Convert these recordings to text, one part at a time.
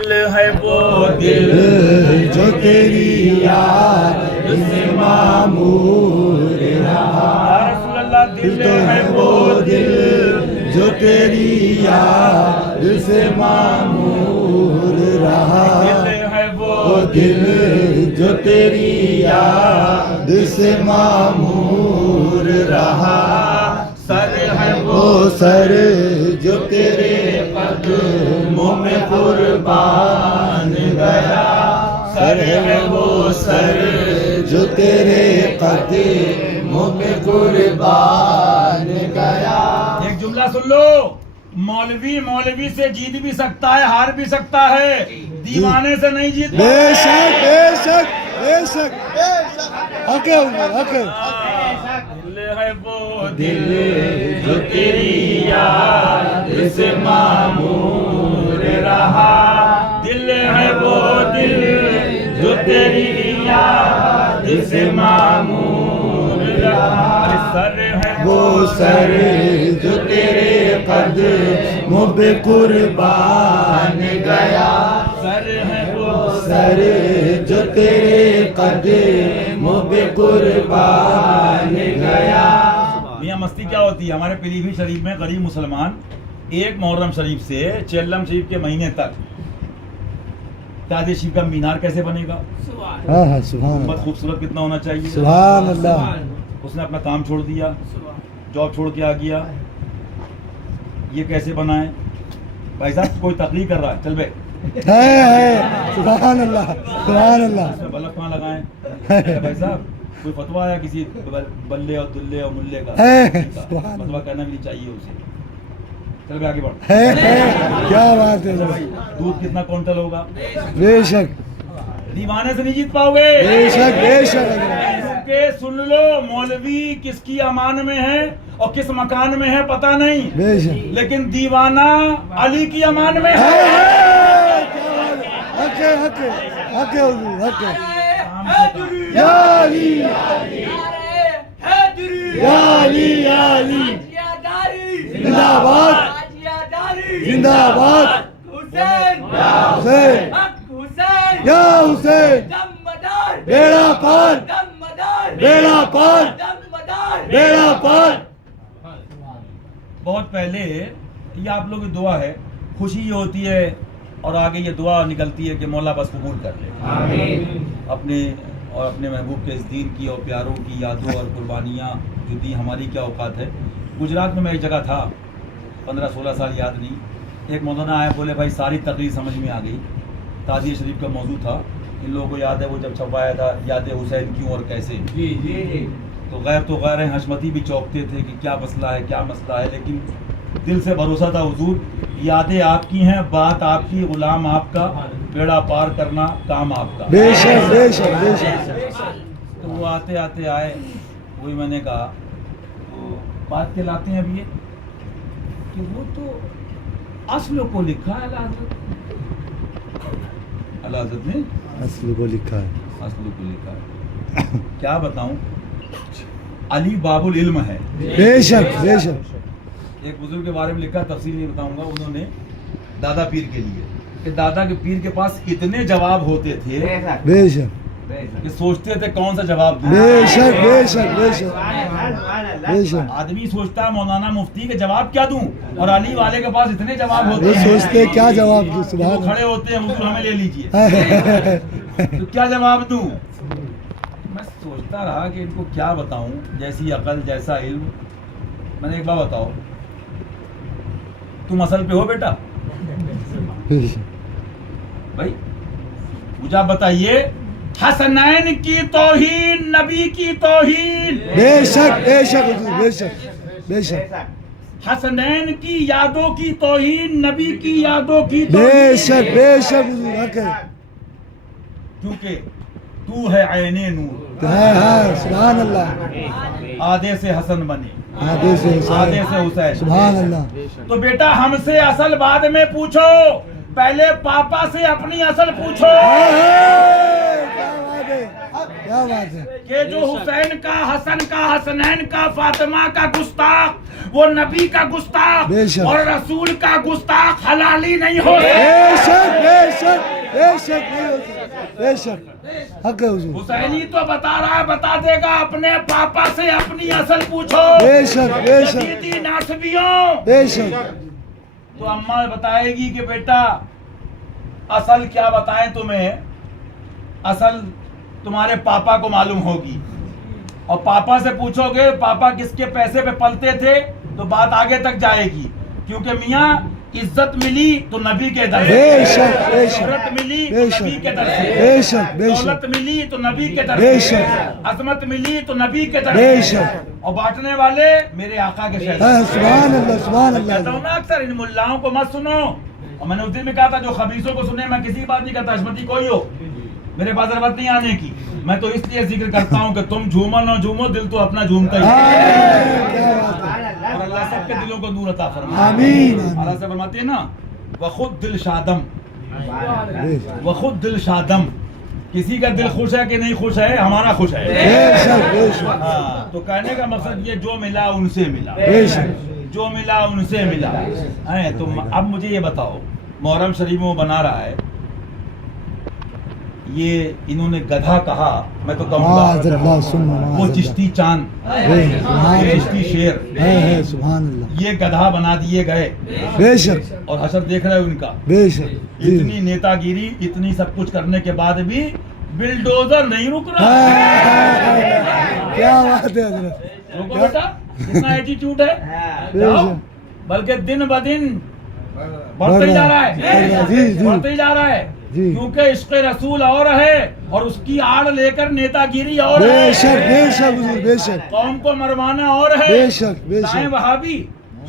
دل ہے وہ دل جو تیری یاد سے معمور رہا. رسول اللہ دل ہے وہ دل جو تیری یاد سے معمور رہا. دل ہے وہ دل جو تیری یاد سے معمور رہا. سر ہے وہ سر جو تیرے قدموں میں قربان گیا. سر ہے وہ سر جو تیرے قدموں میں قربان گیا. ایک جملہ سن لو. مولوی سے جیت بھی سکتا ہے، ہار بھی سکتا ہے، دیوانے سے نہیں جیت. بے شک بے شک بے شک حق ہے حق ہے. دل ہے وہ دل جو تیری یاد سے معمور رہا. دل ہے وہ دل جو تیری یاد سے معمور رہا. سر ہے وہ سر جو تیرے قدموں پہ قربان گیا. سر ہے وہ سر جو تیرے قدموں پہ قربان گیا. میاں مستی کیا ہوتی ہے؟ ہمارے پیلی بھیت شریف میں غریب مسلمان ایک محرم شریف سے چیلم شریف کے مہینے تک تاج شریف کا مینار کیسے بنے گا؟ ہاں ہاں سبحان بہت اللہ خوبصورت کتنا ہونا چاہیے. سبحان اللہ. اس نے اپنا کام چھوڑ دیا، جاب چھوڑ کے آ گیا. یہ کیسے بنا ہے؟ بھائی صاحب کوئی تقریر کر رہا ہے، چل بے ہے سبحان اللہ سبحان اللہ. اس میں بلب کہاں لگائیں؟ بھائی صاحب کوئی فتوا آیا کسی بلے اور دلے اور ملے کا؟ فتوا کہنا بھی نہیں چاہیے اسے. چل بے آگے بڑھ. کیا بات ہے. دودھ کتنا کونٹل ہوگا؟ بے شک دیوانے سے نہیں جیت پاؤ گے. بے شک بے شک. کہ سن لو، مولوی کس کی امان میں ہے اور کس مکان میں ہے پتہ نہیں، بے شک لیکن دیوانہ علی کی امان میں ہے. حق ہے حق ہے حق ہے حضور حق ہے. یا علی یا علی یا علی زندہ باد زندہ باد. حسین یا حسین بیڑا پار بیڑا پار بیڑا پار. بہت پہلے یہ آپ لوگوں کی دعا ہے، خوشی یہ ہوتی ہے اور آگے یہ دعا نکلتی ہے کہ مولا بس قبول کر لے. اپنے اور اپنے محبوب کے اس دین کی اور پیاروں کی یادوں اور قربانیاں جو دی ہماری کیا اوقات ہے. گجرات میں ایک جگہ تھا، 15-16 سال یاد نہیں. ایک مولانا آیا، بولے بھائی ساری تقریر سمجھ میں آ گئی. تازیہ شریف کا موضوع تھا، ان لوگوں کو یاد ہے وہ جب چھپایا تھا یاد حسین کیوں اور کیسے. تو غیر ہیں، حشمتی بھی چوکتے تھے کہ کیا مسئلہ ہے کیا مسئلہ ہے، لیکن دل سے بھروسہ تھا حضور یادیں آپ کی ہیں، بات آپ کی، غلام آپ کا، بیڑا پار کرنا کام آپ کا. بے شک بے شک بے شک. تو وہ آتے آتے آئے، وہی میں نے کہا بات کے لاتے ہیں اب یہ کہ وہ تو اصل کو لکھا ہے اللہ حضرت نے اصل کو لکھا ہے. اصل کو لکھا ہے. کیا بتاؤں، علی باب العلم ہے. بے شک بے شک. ایک بزرگ کے بارے میں لکھا، تفصیل نہیں بتاؤں گا. انہوں نے دادا پیر کے لیے کہ دادا کے پیر کے پاس اتنے جواب ہوتے تھے بے شک کہ سوچتے تھے کون سا جواب دیں. بے شک بے شک بے شک بے شک. آدمی سوچتا ہے مولانا مفتی کے جواب کیا دوں، اور علی والے کے پاس اتنے جواب وہ ہوتے ہیں سوچتے کیا جواب دوں. کہ وہ سبحان کھڑے ہوتے ہیں حضور ہمیں لے لیجیے اللہ. تو کیا جواب دوں. میں سوچتا رہا کہ ان کو کیا بتاؤں، جیسی عقل جیسا علم. میں نے ایک بات بتاؤ، تم اصل پہ ہو بیٹا؟ بھائی مجھے آپ بتائیے، حسنین کی توہین نبی کی توہین. بے شک بے شک حضور بے شک بے شک. حسنین کی یادوں کی توہین نبی کی یادوں کی بے توہین. شک بے شک حضور حق ہے. کیونکہ تو ہے عین نور، ہاں سبحان اللہ. آدھے سے حسن بنے، آدھے سے آدھے سے حسین. سبحان اللہ. تو بیٹا ہم سے اصل بعد میں پوچھو، پہلے پاپا سے اپنی اصل پوچھو کیا بات ہے. کہ جو حسین کا، حسن کا، حسنین کا، فاطمہ کا گستاخ، وہ نبی کا گستاخ بے شک. اور رسول کا گستاخ حلالی نہیں ہو. بے شک بے شک بے شک نہیں ہو سکتا بے شک حق ہے حضور حسینی تو بتا رہا ہے، بتا دے گا اپنے پاپا سے اپنی اصل پوچھو، بے شک بے شک یزیدی ناسبیوں۔ بے شک تو اماں بتائے گی کہ بیٹا اصل کیا بتائیں تمہیں، اصل تمہارے پاپا کو معلوم ہوگی، اور پاپا سے پوچھو گے پاپا کس کے پیسے پہ پلتے تھے تو بات آگے تک جائے گی، کیونکہ میاں عزت ملی تو نبی کے در سے، بے شک بے شہرت شک ملی تو بے نبی کے در سے، بے شک بے دولت شک ملی تو نبی کے در بے سے، شک عظمت ملی تو نبی کے در بے سے، شک اور بانٹنے والے میرے آقا کے شہر۔ سبحان اللہ سبحان میں کہتا ہوں اللہ نا اکثر ان ملاؤں کو مت سنو، اور میں نے اس دن بھی کہا تھا جو خبیثوں کو سنے، میں کسی بات نہیں کرتا، حشمتی کوئی ہو میرے پاس ضرورت نہیں آنے کی، میں تو اس لیے ذکر کرتا ہوں کہ تم جھومو نہ جھومو دل تو اپنا جھومتا ہی ہے، کیا بات ہے اور اللہ سب کے دلوں کو نور عطا فرمائے۔ آمین اللہ سے فرماتے ہیں نا وخود دل شادم، بے شک وخود دل شادم، کسی کا دل خوش ہے کہ نہیں خوش ہے، ہمارا خوش ہے۔ بے شک بے شک ہاں، تو کہنے کا مقصد یہ جو ملا ان سے ملا، بے شک جو ملا ان سے ملا۔ تو اب مجھے یہ بتاؤ محرم شریف میں وہ بنا رہا ہے، یہ انہوں نے گدھا کہا، میں تو کہوں معاذ گا اللہ ثم وہ معاذ چشتی چاند، اللہ چشتی شیر، ہے سبحان اللہ یہ گدھا بنا دیے گئے، بے شک اور حشر دیکھ رہے ہو ان کا، بے شک جی اتنی نیتا گیری، اتنی سب کچھ کرنے کے بعد بھی بلڈوزر نہیں رک رہا۔ کیا بات ہے حضرت رکو بیٹا، اتنا ایٹیٹیوڈ ہے، بے جاؤ، شک بلکہ دن بدن بڑھتے ہی جا رہا ہے، جی جی بڑھتے ہی جا رہا ہے، جی کیونکہ عشق رسول اور ہے اور اس کی آڑ لے کر نیتا گیری اور بے ہے، شک بے شک حضور بے شک قوم کو مروانا اور ہے، بے شک بے دائیں شک وہابی،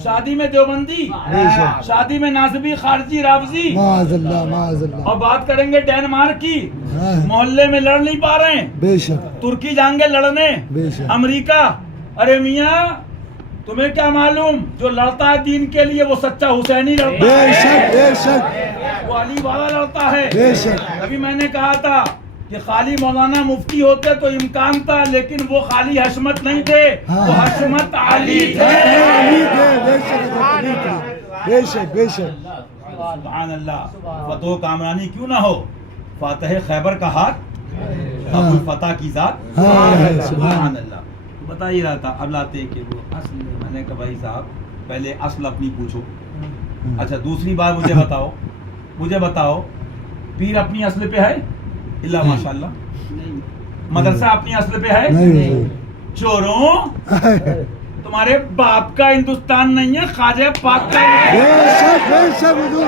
شادی میں دیوبندی، بے شک شادی میں ناصبی خارجی رافضی، معاذ اللہ معاذ اللہ اور بات کریں گے ڈینمارک کی، ہاں، محلے میں لڑ نہیں پا رہے ہیں، بے شک ترکی جائیں گے لڑنے، بے شک امریکہ، ارے میاں تمہیں کیا معلوم جو لڑتا ہے دین کے لیے وہ سچا حسینی لڑتا بے ہے، شک بے شک وہ علی والا لڑتا ہے۔ بے شک ابھی میں نے کہا تھا کہ خالی مولانا مفتی ہوتے تو امکان تھا، لیکن وہ خالی حشمت نہیں تھے، ہاں۔ وہ حشمت علی تھے۔ بے شک بے شک بے شک سبحان اللہ، فتح کامرانی کیوں نہ ہو، فاتح خیبر کا ہاتھ، ابو الفتح کی ذات، ہاں، سبحان اللہ۔ بتا ہی رہا تھا، اب لاتے ہیں کہ وہ اصل میں نے کہا بھائی صاحب پہلے اصل اپنی پوچھو، اچھا دوسری بات مجھے بتاؤ پیر اپنی اصل پہ ہے؟ اللہ ماشاء اللہ، مدرسہ اپنی اصل پہ ہے؟ نہیں چوروں تمہارے باپ کا ہندوستان نہیں ہے، خواجہ پاک کا بے شک بے شک حضور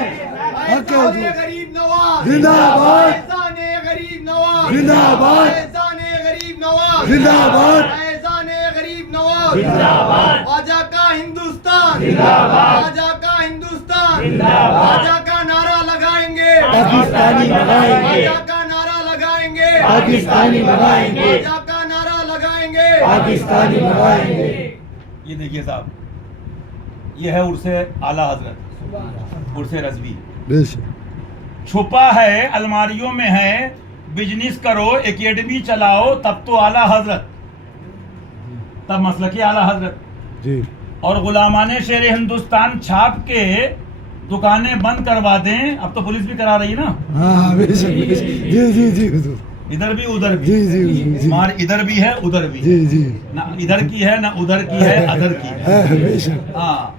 حق ہے حضور غریب نواز زندہ باد احسان غریب نواز زندہ باد احسان غریب نواز زندہ باد احسان غریب نواز خواجہ کا ہندوستان خواجہ کا ہندوستان خواجہ کا نعرہ لگائیں گے، پاکستانی لگائیں گے خواجہ کا نعرہ لگائیں گے، پاکستانی لگائیں گے خواجہ کا نعرہ لگائیں گے، پاکستانی لگائیں گے یہ دیکھیے صاحب، یہ ہے عرس اعلیٰ حضرت، عرس رضوی، بے شک چھپا ہے الماریوں میں ہے، بزنس کرو اکیڈمی چلاؤ تب تو اعلیٰ حضرت، تب مسلکی اعلیٰ حضرت، جی اور غلامان شیر ہندوستان چھاپ کے دکانیں بند کروا دیں، اب تو پولیس بھی کرا رہی ہے نا، ہاں بے شک بے شک جی جی جی حضور ادھر بھی ادھر بھی، جی جی جی مار ادھر بھی ہے ادھر بھی، جی جی نہ ادھر کی ہے نہ ادھر کی ہے، ادھر کی ہے، ہے بے شک ہاں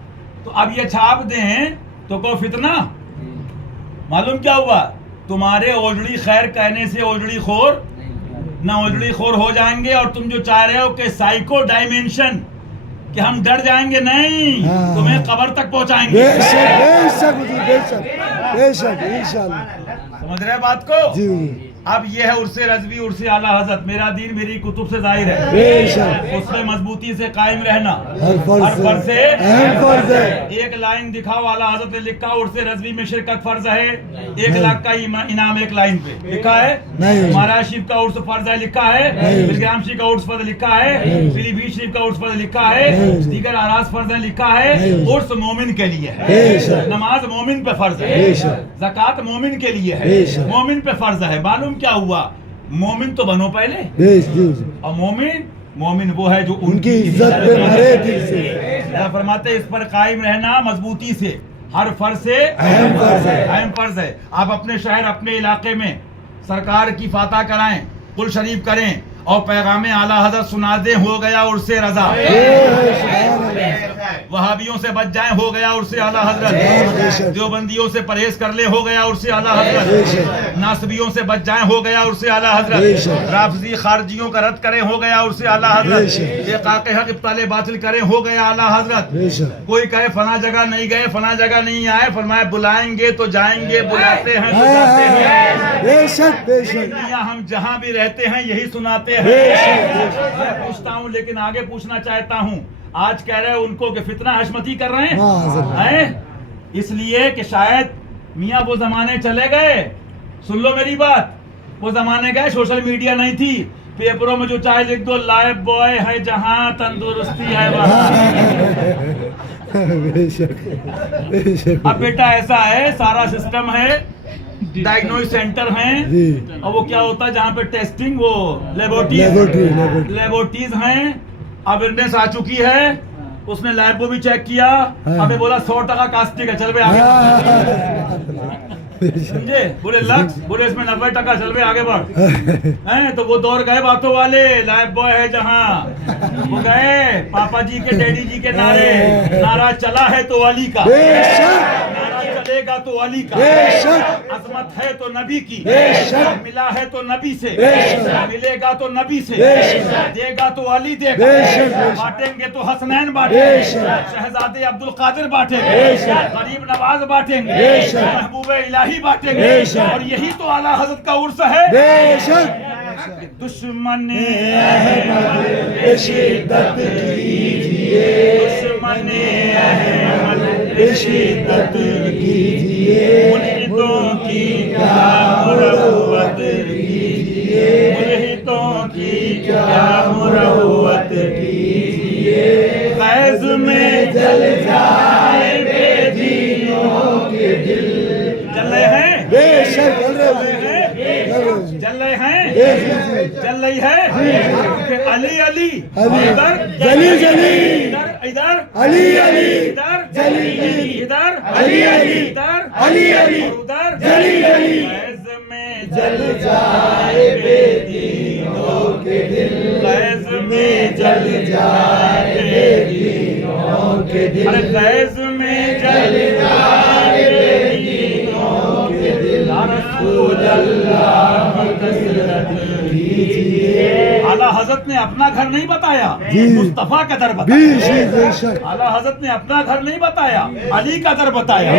تو اب یہ چھاپ دیں تو کو فتنہ، معلوم کیا ہوا، تمہارے اوجڑی خیر کہنے سے اوجڑی خور نہ اوجڑی خور ہو جائیں گے، اور تم جو چاہ رہے ہو کہ سائیکو ڈائمینشن کہ ہم ڈر جائیں گے، نہیں، ہاں۔ تمہیں قبر تک پہنچائیں بے گے، شک حضور بے شک بے شک انشاءاللہ سمجھ رہے بات کو؟ جی حضور اب یہ ہے عرس رضوی، عرس اعلیٰ حضرت، میرا دین میری کتب سے ظاہر ہے، بے شک اس میں مضبوطی سے قائم رہنا، ہر فرض سے اہم فرض ہے ایک لائن دکھاؤ، اعلیٰ حضرت نے لکھا عرس رضوی میں شرکت فرض ہے، 1 لاکھ کا انعام ایک لائن پہ لکھا ہے، نہیں مہاراج شریف کا عرس فرض ہے لکھا ہے، نہیں۔ بلگرام شریف کا عرس فرض لکھا ہے، پیلی بھیت شریف کا عرس فرض لکھا ہے، نہیں۔ دیگر اعراض فرض ہے لکھا ہے، نہیں۔ عرس مومن کے لیے بے ہے، شک نماز مومن پہ فرض ہے، بے شک زکوٰۃ مومن کے لیے ہے، بے شک۔ مومن پہ فرض ہے، معلوم کیا ہوا، مومن تو بنو پہلے، بے شک جی حضور اور مومن وہ ہے جو ان کی عزت پہ مرے دل سے اللہ فرماتے ہیں اس پر قائم رہنا مضبوطی سے، ہر فرض سے اہم فرض ہے. آپ اپنے شہر اپنے علاقے میں سرکار کی فاتح کرائیں, قل شریف کریں اور پیغام اعلیٰ حضرت سنا دیں, ہو گیا عرص رضا. وہابیوں سے بچ جائیں, ہو گیا عرص اعلیٰ حضرت. دیوبندیوں سے پرہیز کر لیں, ہو گیا عرص اعلیٰ حضرت. ناصبیوں سے بچ جائیں, ہو گیا عرص اعلیٰ حضرت. رافضی خارجیوں کا رد کریں, ہو گیا عرص اعلیٰ حضرت. احقاق حق ابطال باطل کریں, ہو گیا اعلیٰ حضرت. کوئی کہے فلاں جگہ نہیں گئے, فلاں جگہ نہیں آئے, فرمائے بلائیں گے تو جائیں گے, بلاتے ہیں تو جاتے ہیں. بے شک بے شک. ہم جہاں بھی رہتے ہیں یہی سناتے ہیں. میں پوچھتا ہوں, لیکن آگے پوچھنا چاہتا ہوں, آج کہہ رہے ان کو کہ فتنہ حشمتی کر رہے ہیں, اس لیے کہ شاید میاں وہ زمانے چلے گئے. سن لو میری بات, وہ زمانے گئے, سوشل میڈیا نہیں تھی, پیپروں میں جو چاہے لکھ دو, لائف بوائے ہے جہاں تندرستی ہے وہاں. اب بیٹا ایسا ہے, سارا سسٹم ہے, ڈائگنوز سینٹر ہیں, اور وہ کیا ہوتا ہے جہاں پہ ٹیسٹنگ, وہ لیبورٹریز ہیں. اب النس آ چکی ہے, اس نے لیب کو بھی چیک کیا, ہمیں بولا 100% کاسٹک ہے, چل بھائی آگے. سمجھے, بولے لکس, بولے اس میں 90%, چل بھائی آگے بڑھ. تو وہ دور گئے باتوں والے, لائف بوائے ہے جہاں, وہ گئے پاپا جی کے ڈیڈی جی کے نعرے. نعرہ چلا ہے تو علی کا, چلے گا تو علی کا, عظمت ہے تو نبی کی, ملا ہے تو نبی سے, ملے گا تو نبی سے, دے گا تو علی دے گا, بانٹیں گے تو حسنین بانٹیں گے, شہزادے عبد القادر بانٹیں گے, غریب نواز بانٹیں گے, محبوب الہی بانٹیں گے, اور یہی تو اعلیٰ حضرت کا عرص ہے. دشمن احمد شدت کیجئے, دشمن احمد شدت کیجئے, ملحدوں کی کیا مروت کیجئے, ملحدوں کی کیا مروت کیجئے. فیض میں جل جائے بے دینوں کے دل. جل رہے ہیں, بے شک جل رہے ہیں, چل رہی ہے. علی علی ادھر, جلی جلی ادھر علی علی ادھر, جلی ادھر علی علی ادھر, علی علی ادھر, جلی جلی. فیض میں جل جائے بے دینوں کے دل, فیض میں جل جائے بے دینوں کے دل, ارے فیض میں جل جائے بے دینوں کے دل. رسول اللہ کثرت کیجئے. اعلیٰ حضرت نے اپنا گھر نہیں بتایا, مصطفیٰ کا در بتایا. اعلیٰ حضرت نے اپنا گھر نہیں بتایا, علی کا در بتایا.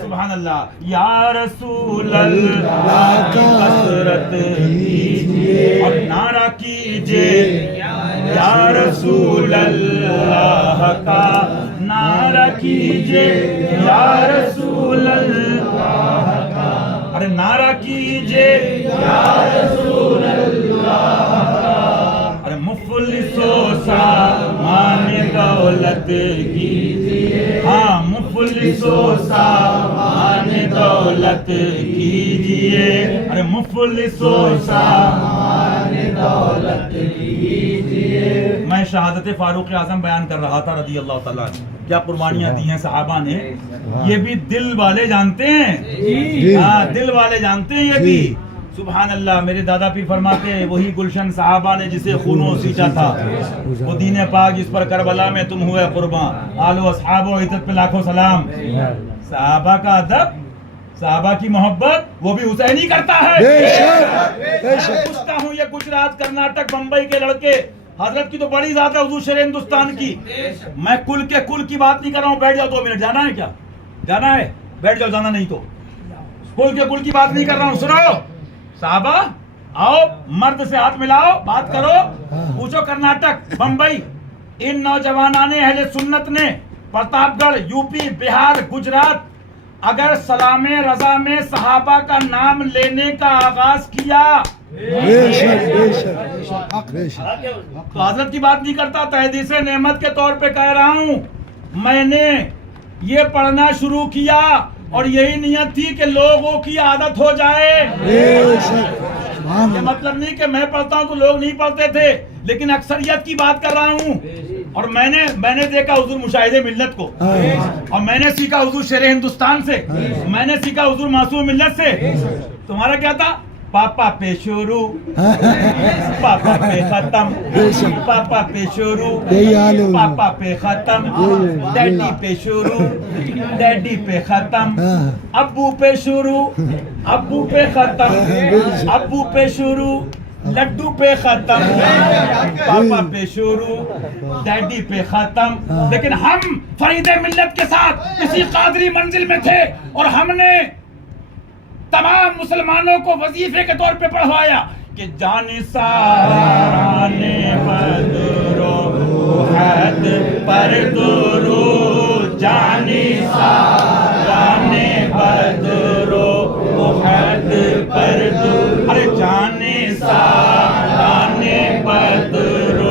سبحان اللہ. یا رسول اللہ کی کثرت کیجئے, اور نعرہ کیجئے یا رسول اللہ کا, نعرہ کیجئے یا رسول اللہ کا, ارے نعرہ کیجئے یا رسول اللہ کا, ارے مفلس و سامان دولت کیجئے, ہاں مفلس و سامان دولت کیجئے, ارے مفلس و سامان دولت کیجئے. میں شہادت فاروق اعظم بیان کر رہا تھا رضی اللہ تعالیٰ عنہ, کیا قربانیاں دی ہیں صحابہ نے, یہ بھی دل والے جانتے ہیں, ہاں دل والے جانتے ہیں یہ بھی. سبحان اللہ. میرے دادا پیر فرماتے, وہی گلشن صحابہ نے جسے خونوں سینچا تھا, وہ دین پاک جس پر کربلا میں تم ہوئے قربان, آل و اصحاب و عزت پہ لاکھوں سلام. صحابہ کا ادب, صحابہ کی محبت, وہ بھی حسینی کرتا ہے. پوچھتا ہوں, یہ گجرات کرناٹک بمبئی کے لڑکے, حضرت کی تو بڑی ذات ہے, حضور شیر ہندوستان کی. میں کل کے کل کی بات نہیں کر رہا ہوں, بیٹھ جاؤ 2 منٹ. جانا ہے کیا, جانا ہے, بیٹھ جاؤ, جانا نہیں تو. کل کے کل کی بات نہیں کر رہا ہوں, سنو. صحابہ آؤ, مرد سے ہاتھ ملاؤ, بات کرو, پوچھو کرناٹک بمبئی, ان نوجوانان اہل سنت نے پرتاپ گڑھ, یو پی, بہار, گجرات اگر سلام رضا میں صحابہ کا نام لینے کا آغاز کیا, تو حضرت کی بات نہیں کرتا, تحدیث نعمت کے طور پہ کہہ رہا ہوں, میں نے یہ پڑھنا شروع کیا اور یہی نیت تھی کہ لوگوں کی عادت ہو جائے. یہ مطلب نہیں کہ میں پڑھتا ہوں تو لوگ نہیں پڑھتے تھے, لیکن اکثریت کی بات کر رہا ہوں. اور میں نے دیکھا حضور مشاہدے ملت کو، اور میں نے سیکھا حضور شیر ہندوستان سے، میں نے سیکھا حضور معصوم ملت سے. تمہارا کیا تھا؟ پاپا پہ شروع، پاپا پہ ختم، پاپا پہ شروع، پاپا پہ ختم، ڈیڈی پہ شروع، ڈیڈی پہ ختم، ابو پہ شروع، ابو پہ ختم، ابو پہ شروع، لڈو پہ ختم، پاپا پہ شروع، ڈیڈی پہ ختم. لیکن ہم فرید ملت کے ساتھ اسی قادری منزل میں تھے، اور ہم نے تمام مسلمانوں کو وظیفے کے طور پہ پڑھوایا کہ جانثاران بدر و احد پر درود، جانثاران بدر و احد پر درود، ارے جانثاران بدر و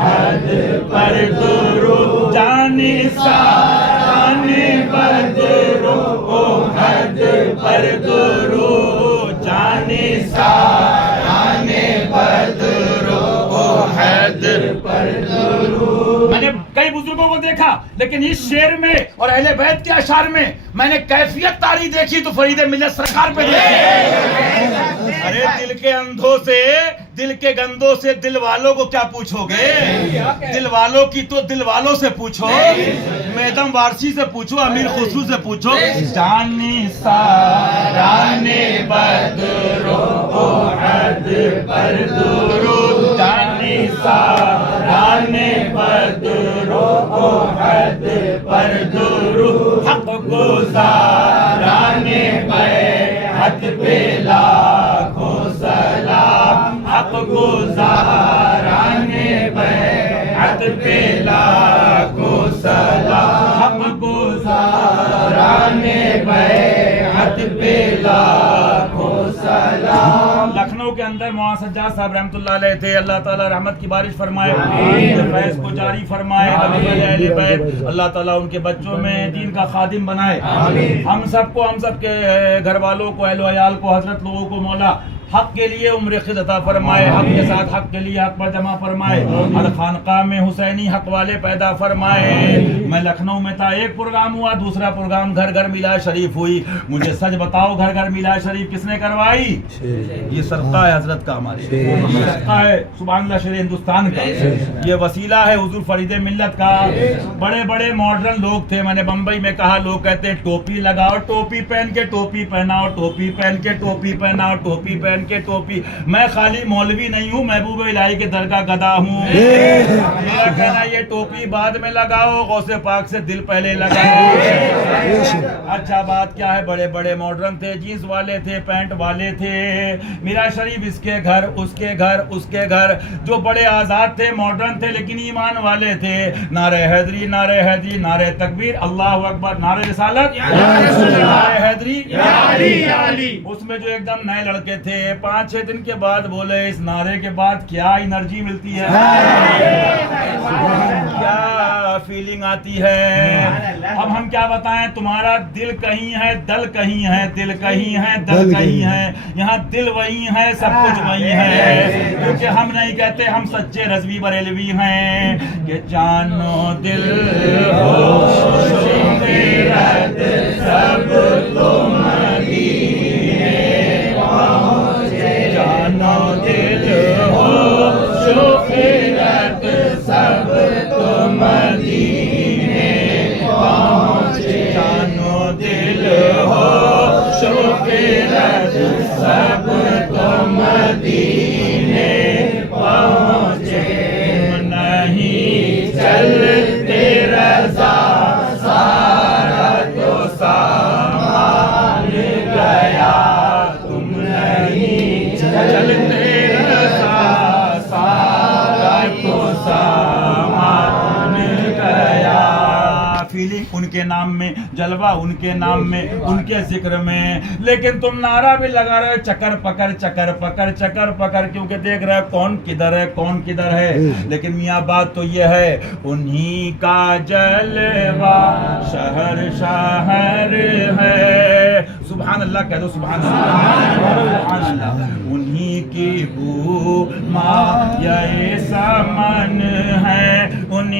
احد پر درود، جانثاران بدر و احد پر درود، جانثاران بدر و احد پر درود. میں نے کئی بزرگوں کو دیکھا، لیکن اس شعر میں اور اہل بیت کے اشعار میں میں نے کیفیت طاری دیکھی تو فرید ملت سرکار پہ دیکھی. ارے دل کے اندھوں سے، دل کے گندوں سے دل والوں کو کیا پوچھو گے؟ دل والوں کی تو دل والوں سے پوچھو، میدم وارسی سے پوچھو، امیر خسرو سے پوچھو. جانثاران بدر و احد پر درود، جانثاران بدر و احد پر درود، حق گزاران بیعت پہ لاکھوں سلام، حق گزاران بیعت پہ لاکھوں سلام، حق گزاران بیعت پہ لاکھوں سلام. لکھنؤ کے اندر مولانا سجاد صاحب رحمۃ اللہ علیہ تھے، اللہ تعالیٰ رحمت کی بارش فرمائے، فیض کو جاری فرمائے، اہل بیت اللہ تعالیٰ ان کے بچوں میں دین کا خادم بنائے. ہم سب کو، ہم سب کے گھر والوں کو، اہل و عیال کو، حضرت لوگوں کو مولا حق کے لیے عمر خضر عطا فرمائے، حق کے ساتھ حق کے لیے حق پر جمع فرمائے، ہر خانقاہ میں حسینی حق والے پیدا فرمائے. میں لکھنؤ میں تھا، ایک پروگرام ہوا، دوسرا پروگرام گھر گھر میلاد شریف ہوئی. مجھے سچ بتاؤ گھر گھر میلاد شریف کس نے کروائی؟ یہ صدقہ ہے حضرت کا، ہمارے صدقہ ہے سبحان اللہ شیر ہندوستان کا، یہ وسیلہ ہے حضور فرید ملت کا. بڑے بڑے ماڈرن لوگ تھے، میں نے بمبئی میں کہا، لوگ کہتے ہیں ٹوپی لگاؤ، ٹوپی پہن کے ٹوپی پہناؤ، ٹوپی پہن کے ٹوپی پہناؤ، ٹوپی پہن کے ٹوپی. میں خالی مولوی نہیں ہوں، محبوب الہی کے در کا گدا ہوں. میرا کہنا یہ ٹوپی بعد میں لگاؤ، غوث پاک سے دل پہلے لگاؤ. اچھا بات کیا ہے، بڑے بڑے ماڈرن تھے، جینس والے تھے، پینٹ والے تھے. میرا شریف اس کے گھر، اس کے گھر، اس کے گھر، جو بڑے آزاد تھے، ماڈرن تھے لیکن ایمان والے تھے. نعرہ حیدری، نعرہ حیدری، نعرہ تکبیر، اللہ اکبر، نعرہ رسالت، نعرہ حیدری. اس میں جو ایک دم نئے لڑکے تھے، 5-6 دن کے بعد بولے اس نعرے کے بعد کیا انرجی ملتی ہے، کیا فیلنگ آتی ہے. اب ہم کیا بتائیں، تمہارا دل کہیں ہے، دل کہیں ہے، دل کہیں ہے، دل کہیں ہے. یہاں دل وہی ہے، سب کچھ وہی ہے. کیونکہ ہم نہیں کہتے، ہم سچے رضوی بریلوی ہیں کہ جانو دل ہو شوقیرت سب تم جانو دل ہو شوقیرت سب تم مدینے پہنچے. جانو دل ہو شوقیرت سب تم مدینے پہنچے. نہیں چلتے رضا سارا تو سامان گیا، تم نہیں چلتے رضا سارا تو سامان گیا. فیلنگ ان کے نام میں، جلوہ ان کے نام میں، ان کے ذکر میں. لیکن تم نعرہ بھی لگا رہے، چکر پکڑ، چکر پکڑ، چکر پکڑ، کیونکہ دیکھ رہے کون کدھر ہے، کون کدھر ہے. لیکن میاں بات تو یہ ہے، انہی کا جلوہ شہر شہر ہے. سبحان اللہ کہہ دو، سبحان اللہ، سبحان اللہ. انہی کی بو ماں یہ سمن ہے، انہی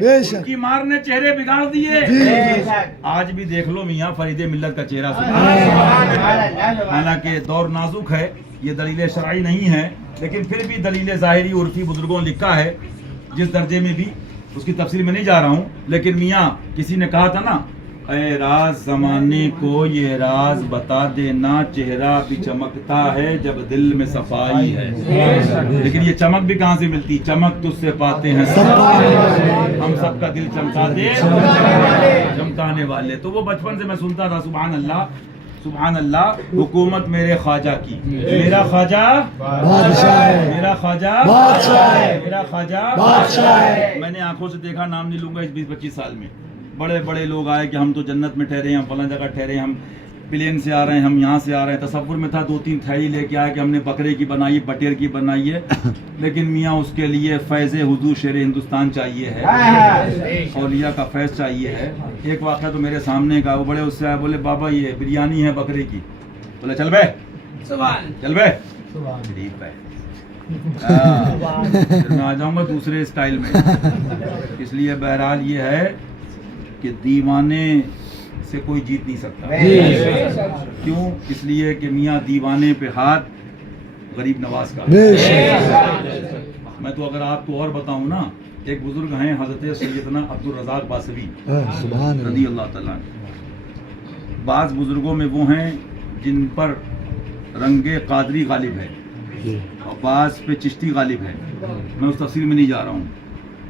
بے شک۔ ان کی مار نے چہرے بگاڑ دیے. جی آج بھی دیکھ لو میاں فرید ملت کا چہرہ. حالانکہ دور نازک ہے، یہ دلیل شرعی نہیں ہے، لیکن پھر بھی دلیل ظاہری عرفی بزرگوں نے لکھا ہے جس درجے میں بھی، اس کی تفصیل میں نہیں جا رہا ہوں. لیکن میاں کسی نے کہا تھا نا، اے راز زمانے کو یہ راز بتا دینا، چہرہ بھی چمکتا ہے جب دل میں صفائی ہے. لیکن یہ چمک بھی کہاں سے ملتی؟ چمک تجھ سے پاتے ہیں ہم سب کا دل چمکا دے چمکانے والے. تو وہ بچپن سے میں سنتا تھا، سبحان اللہ سبحان اللہ، حکومت میرے خواجہ کی، میرا خواجہ بادشاہ ہے، میرا خواجہ بادشاہ ہے، میرا خواجہ بادشاہ ہے. میں نے آنکھوں سے دیکھا، نام نہیں لوں گا، اس 20-25 سال میں بڑے بڑے لوگ آئے کہ ہم تو جنت میں ٹھہرے ہیں، ہم فلاں جگہ ٹھہرے ہیں، ہم پلین سے آ رہے ہیں، ہم یہاں سے آ رہے ہیں. تصور میں تھا 2-3 تھیلی لے کے آئے کہ ہم نے بکرے کی بنائی، بٹیر کی بنائی ہے. لیکن میاں اس کے لیے فیض حضور شیر ہندوستان چاہیے ہے، اولیاء کا فیض چاہیے ہے. ایک واقعہ تو میرے سامنے کا، وہ بڑے اس سے آئے، بولے بابا یہ بریانی ہے بکرے کی. بولے چل بے چل بے ٹھیک ہے. پھر میں آ جاؤں گا دوسرے اسٹائل میں. اس لیے بہرحال یہ ہے کہ دیوانے سے کوئی جیت نہیں سکتا. کیوں؟ اس لیے کہ میاں دیوانے پہ ہاتھ غریب نواز کا. بے شک. میں تو اگر آپ کو اور بتاؤں نا، ایک بزرگ ہیں حضرت سیدنا عبدالرزاق باسوی سبحان رضی اللہ. اللہ تعالیٰ عنہ. بعض بزرگوں میں وہ ہیں جن پر رنگ قادری غالب ہے، اور بعض پہ چشتی غالب ہے. میں اس تفصیل میں نہیں جا رہا ہوں.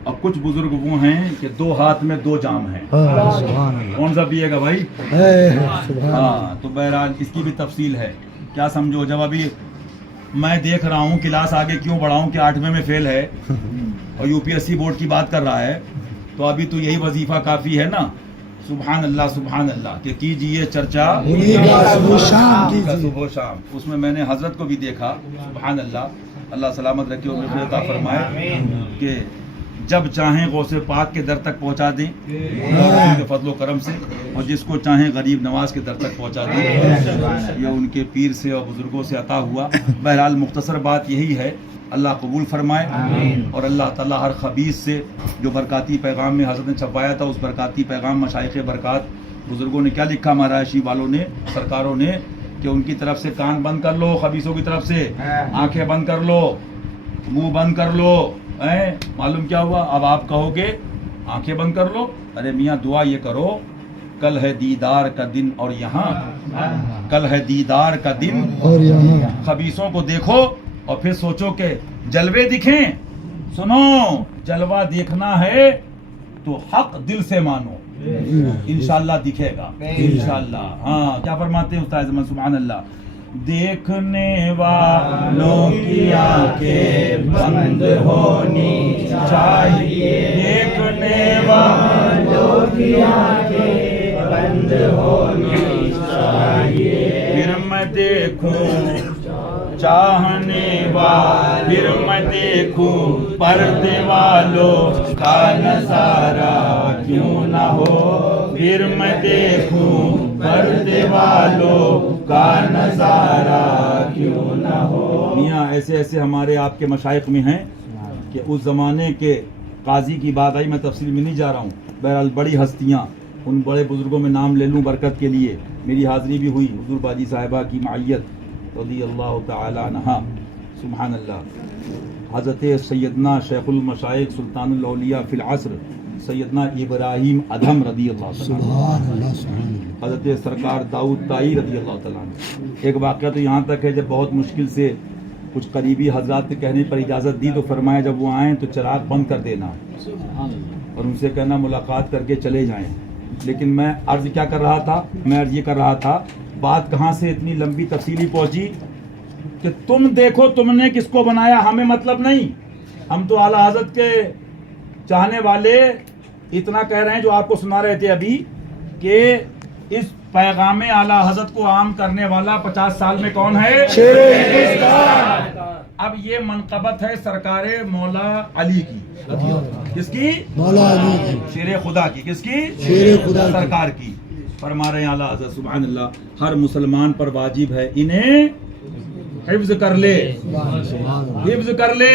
اور کچھ بزرگ وہ ہیں کہ 2 ہاتھ میں 2 جام ہیں. سبحان اللہ. کون سا پیے گا بھائی؟ سبحان اللہ. ہاں. تو بہرحال اس کی بھی تفصیل ہے. کیا سمجھو، جب ابھی میں دیکھ رہا ہوں کلاس آگے کیوں بڑھاؤں کہ 8ویں میں فیل ہے اور UPSC بورڈ کی بات کر رہا ہے، تو ابھی تو یہی وظیفہ کافی ہے نا. سبحان اللہ کہ کیجئے چرچا انہیں کا صبح شام کیجئے. صبح و شام. اس میں میں نے حضرت کو بھی دیکھا، سبحان اللہ سلامت رکھے اور مغفرت عطا فرمائے، کہ جب چاہیں غوث پاک کے در تک پہنچا دیں اللہ کے فضل و کرم سے، اور جس کو چاہیں غریب نواز کے در تک پہنچا دیں. یہ ان کے پیر سے اور بزرگوں سے عطا ہوا. بہرحال مختصر بات یہی ہے، اللہ قبول فرمائے، اور اللہ تعالیٰ ہر خبیث سے جو برکاتی پیغام میں حضرت نے چھپایا تھا، اس برکاتی پیغام مشائخ برکات بزرگوں نے کیا لکھا، مہاراشی والوں نے، سرکاروں نے، کہ ان کی طرف سے کان بند کر لو، خبیثوں کی طرف سے آنکھیں بند کر لو، منہ بند کر لو. معلوم کیا ہوا؟ اب آپ کہو گے آنکھیں بند کر لو. ارے میاں دعا یہ کرو، کل ہے دیدار کا دن اور یہاں، کل ہے دیدار کا دن اور یہاں خبیثوں کو دیکھو اور پھر سوچو کہ جلوے دکھیں. سنو، جلوہ دیکھنا ہے تو حق دل سے مانو، انشاءاللہ دکھے گا انشاءاللہ. ہاں کیا فرماتے ہیں استاد اعظم؟ سبحان اللہ. دیکھنے والوں کی آنکھیں بند ہونی چاہیے، دیکھنے والوں کی آنکھیں بند ہونی چاہیے. پھر میں دیکھوں چاہنے والوں، پھر میں دیکھوں پردے والوں کا نظارہ کیوں نہ ہو، پھر میں دیکھوں پردے والوں کا نظارہ کیوں نہ ہو. میاں ایسے ایسے ہمارے آپ کے مشائخ میں ہیں کہ اس زمانے کے قاضی کی بات آئی، میں تفصیل میں نہیں جا رہا ہوں. بہرحال بڑی ہستیاں، ان بڑے بزرگوں میں نام لے لوں برکت کے لیے. میری حاضری بھی ہوئی حضور باجی صاحبہ کی معیت رضی اللہ تعالی عنہا. سبحان اللہ. حضرت سیدنا شیخ المشائخ سلطان الاولیاء فی العصر سیدنا ابراہیم ادھم رضی اللہ تعالیٰ عنہ، سبحان اللہ. سبحان اللہ. حضرت سرکار داؤد طائی رضی اللہ تعالیٰ عنہ. ایک واقعہ تو یہاں تک ہے، جب بہت مشکل سے کچھ قریبی حضرات کے کہنے پر اجازت دی تو فرمایا جب وہ آئیں تو چراغ بند کر دینا اور ان سے کہنا ملاقات کر کے چلے جائیں. لیکن میں عرض کیا کر رہا تھا؟ میں عرض یہ کر رہا تھا، بات کہاں سے اتنی لمبی تفصیلی پہنچی کہ تم دیکھو تم نے کس کو بنایا، ہمیں مطلب نہیں. ہم تو اعلیٰ حضرت کے چاہنے والے اتنا کہہ رہے ہیں جو آپ کو سنا رہے تھے ابھی، کہ اس پیغام اعلیٰ حضرت کو عام کرنے والا 50 سال میں کون ہے؟ شیر ہندوستان. اب یہ منقبت ہے سرکار مولا علی کی. کس کی؟ مولا علی کی. شیر خدا کی. کس کی؟ شیر خدا کی. سرکار کی. فرما رہے ہیں اعلیٰ حضرت سبحان اللہ، ہر مسلمان پر واجب ہے انہیں حفظ کر لے، سبحان اللہ. حفظ کر لے.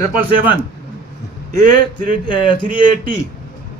777 A380,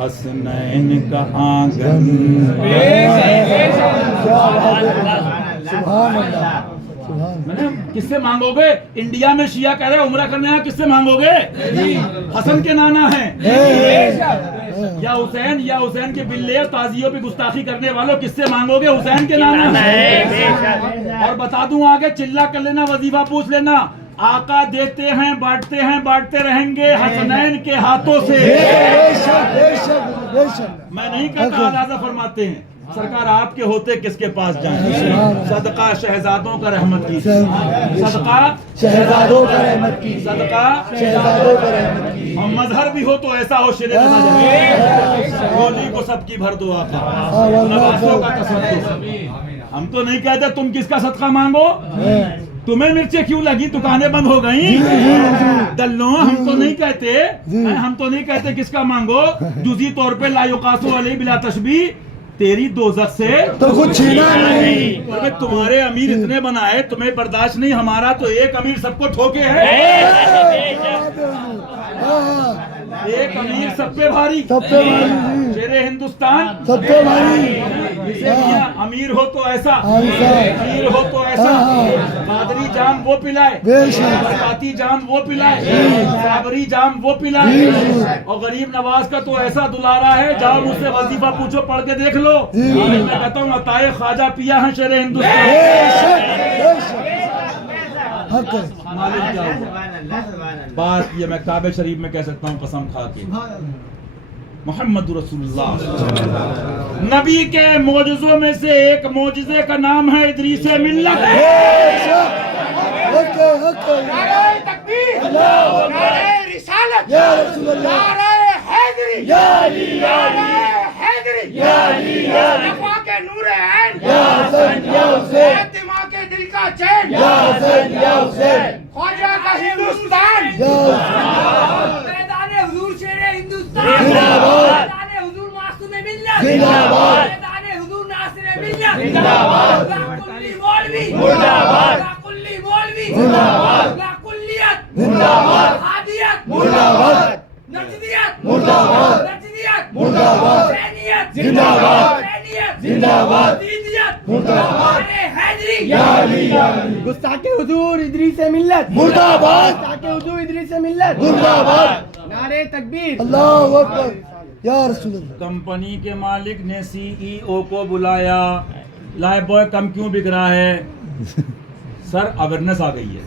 حسنین کا آنگن سبحان اللہ میں نے کس سے مانگو گے؟ انڈیا میں شیعہ کہہ رہے ہیں عمرہ کرنے آیا، کس سے مانگو گے؟ حسن کے نانا ہیں یا حسین کے بلے اور تازیوں پہ گستاخی کرنے والوں کس سے مانگو گے؟ حسین کے نانا ہیں۔ اور بتا دوں آگے، چلا کر لینا، وظیفہ پوچھ لینا، آقا دیتے ہیں بانٹتے رہیں گے حسنین کے ہاتھوں سے۔ میں نہیں کہتا، اعلیٰ فرماتے ہیں سرکار آپ کے ہوتے کس کے پاس جائیں؟ صدقہ شہزادوں کا رحمت کی، صدقہ شہزادوں کا رحمت کی، صدقہ شہزادوں کا رحمت کی، اور مظہر بھی ہو تو ایسا ہو شرے نہ جائے، گولی کو سب کی بھر دو آقا، نوازوں کا تصدق۔ ہم تو نہیں کہتے تم کس کا صدقہ مانگو، تمہیں مرچیں کیوں لگی، دکانیں بند ہو گئیں دلوں، ہم تو نہیں کہتے کس کا مانگو، جزئی طور پہ لا یقاس علیہ بلا تشبیہ، تیری دوزخ سے تو کچھ چھینا نہیں۔ تمہارے امیر اتنے بنائے، تمہیں برداشت نہیں، ہمارا تو ایک امیر سب کو ٹھوکے ہے، ایک امیر سب پہ بھاری، سب پہ بھاری، شیر ہندوستان سب پہ بھاری، امیر ہو تو ایسا، ایسا، امیر ہو تو ایسا، قادری جام وہ پلائے، بے شک، برکاتی جام وہ پلائے، صابری جام وہ پلائے، اور غریب نواز کا تو ایسا دلارا ہے، جاؤ مجھ سے وظیفہ پوچھو، پڑھ کے دیکھ لو، میں کہتا ہوں عطائے خواجہ پیا ہے شیر ہندوستان۔ بے شک، بے شک، حق ہے۔ معلوم کیا ہوا بات یہ میں کعبہ شریف میں کہہ سکتا ہوں قسم کھا کے، محمد رسول اللہ نبی کے معجزوں میں سے ایک معجزے کا نام ہے ادریس ملت۔ بے شک، حق ہے، حق ہے۔ نعرہ تکبیر، نعرہ رسالت، یا رسول اللہ، نعرہ حیدری، یا علی، یا علی، نعرہ حیدری، یا علی، یا علی، مصطفیٰ کے نور عین، یا حسن، یا حسین، فاطمہ کے دل کا چین، یا حسن، یا حسین، خواجہ کا ہندوستان، یا حسین، میدان حضور شیر ہندوستان، زندہ باد، میدان حضور معصوم ملت، زندہ باد، میدان حضور ناصر ملت، زندہ باد، لاکلی مولوی، زندہ باد، لاکلی مولوی، زندہ باد، لاکلیت، زندہ باد، ہادیت، زندہ باد، نجدیت، زندہ باد، نجدیت، زندہ باد، حسینیت، زندہ باد، حسینیت، زندہ باد، دیدیت، زندہ باد، نعرہ حیدری، یا علی، یا علی، گستاخ حضور ادریس ملت، مردہ باد، گستاخ حضور ادریس ملت، مردہ باد، نعرہ تکبیر، اللہ اکبر، یا رسول اللہ۔ کمپنی کے مالک نے سی ای او کو بلایا، لائف بوائے کم کیوں بک رہا ہے؟ سر اویئرنیس آ گئی ہے،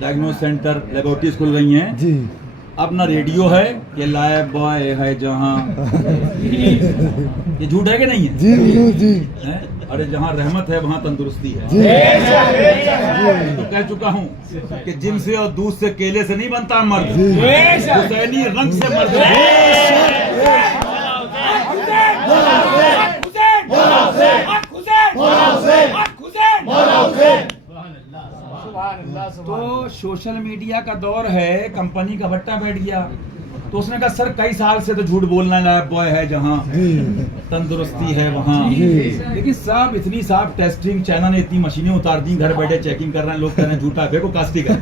ڈائگنوز سینٹر لیبورٹریز کھل گئی ہیں، جی، اب نہ ریڈیو ہے، یہ لائف بوائے ہے جہاں، یہ جھوٹ ہے کہ نہیں ہے؟ جی حضور، جی، ہیں؟ ارے جہاں رحمت ہے وہاں تندرستی ہے۔ جی، تو کہہ چکا ہوں کہ جن سے اور دودھ سے کیلے سے نہیں بنتا مرد، جی، حسینی رنگ سے مرد ہے۔ تو سوشل میڈیا کا دور ہے، کمپنی کا بٹا بیٹھ گیا، تو اس نے کہا سر کئی سال سے تو جھوٹ بولنا لائف بوائے ہے جہاں، تندرستی ہے وہاں، لیکن صاحب اتنی صاحب ٹیسٹنگ چائنا نے اتنی مشینیں اتار دی، گھر بیٹھے چیکنگ کر رہے ہیں، لوگ کہہ رہے ہیں جھوٹا ہے کو کاسٹک ہے،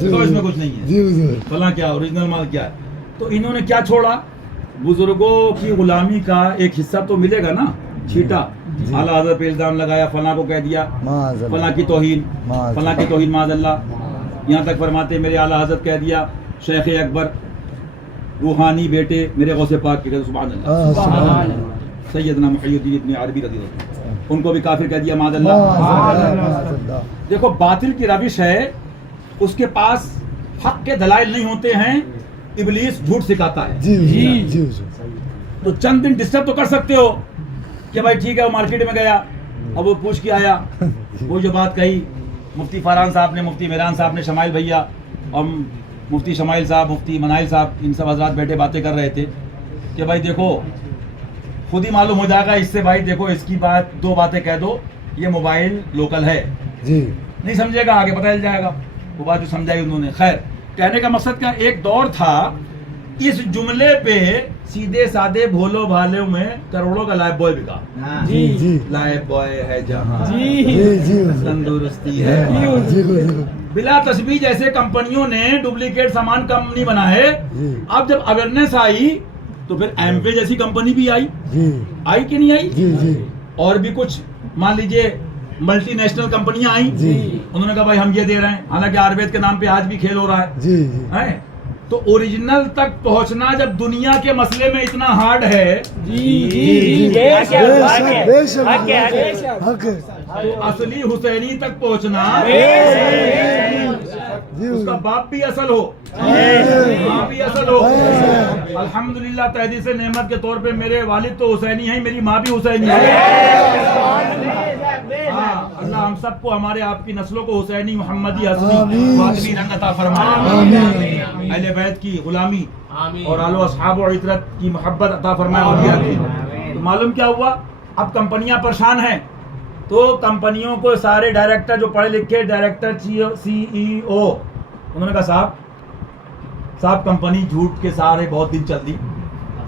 تو اس میں کچھ نہیں ہے، جی حضور، فلاں کیا اوریجنل مال کیا ہے۔ تو انہوں نے کیا چھوڑا، بزرگوں کی غلامی کا ایک حصہ تو ملے گا نا، چھیٹا، اعلیٰ حضرت پہ الزام لگایا، فلاں کو کہہ دیا، معاذ اللہ، فلاں کی توہین، معاذ فلاں کی توہین معاذ اللہ، یہاں تک فرماتے میرے اعلیٰ حضرت کہہ دیا شیخ اکبر روحانی بیٹے میرے غوث پاک کے، سبحان اللہ، سیدنا محی الدین ابن عربی رضی اللہ عنہ، ان کو بھی کافر کہہ دیا معاذ اللہ۔ دیکھو باطل کی روش ہے، اس کے پاس حق کے دلائل نہیں ہوتے ہیں، ابلیس جھوٹ سکھاتا ہے، جی جی جی حضور، تو چند دن ڈسٹرب تو کر سکتے ہو کہ بھائی ٹھیک ہے وہ مارکیٹ میں گیا، اب وہ پوچھ کے آیا، وہ جو بات کہی مفتی فاران صاحب نے، مفتی میران صاحب نے، شمائل بھیا اور مفتی شمائل صاحب، مفتی منائل صاحب، ان سب حضرات بیٹھے باتیں کر رہے تھے کہ بھائی دیکھو خود ہی معلوم ہو جائے گا اس سے، بھائی دیکھو اس کی بات دو باتیں کہہ دو، یہ موبائل لوکل ہے، جی، نہیں سمجھے گا آگے پتہ چل جائے گا، وہ بات جو سمجھائی انہوں نے۔ خیر، کہنے کا مقصد کا ایک دور تھا اس جملے پہ سیدھے سادے بھولو بھالوں میں کروڑوں کا لائف بوائے بکا، جی جی لائف بوائے ہے جہاں جی جی تندرستی ہے، جی حضور، بلا تشبیہ جیسے کمپنیوں نے ڈپلیکیٹ سامان کم نہیں بنا ہے، اب جب اویئرنیس آئی تو پھر ایم پے جیسی کمپنی بھی آئی، آئی کہ نہیں آئی؟ اور بھی کچھ مان لیجئے ملٹی نیشنل کمپنیاں آئیں، انہوں نے کہا بھائی ہم یہ دے رہے ہیں، حالانکہ آیوروید کے نام پہ آج بھی کھیل ہو رہا ہے۔ تو اوریجنل تک پہنچنا جب دنیا کے مسئلے میں اتنا ہارڈ ہے تو اصلی حسینی تک پہنچنا، اس کا باپ بھی اصل ہو، ماں بھی اصل ہو۔ الحمدللہ تحدیث نعمت کے طور پہ میرے والد تو حسینی ہیں، میری ماں بھی حسینی ہے۔ اللہ ہم سب کو، ہمارے آپ کی نسلوں کو حسینی محمدی حسنی فاطمی رنگ عطا فرمائے، اہل بیت کی غلامی اور آل و اصحاب و عطرت کی محبت عطا فرمائے، اولیاء کی۔ تو معلوم کیا ہوا، اب کمپنیاں پریشان ہیں تو کمپنیوں کو سارے ڈائریکٹر جو پڑھے لکھے ڈائریکٹر سی ای او، انہوں نے کہا صاحب کمپنی جھوٹ کے سارے بہت دن چل دی،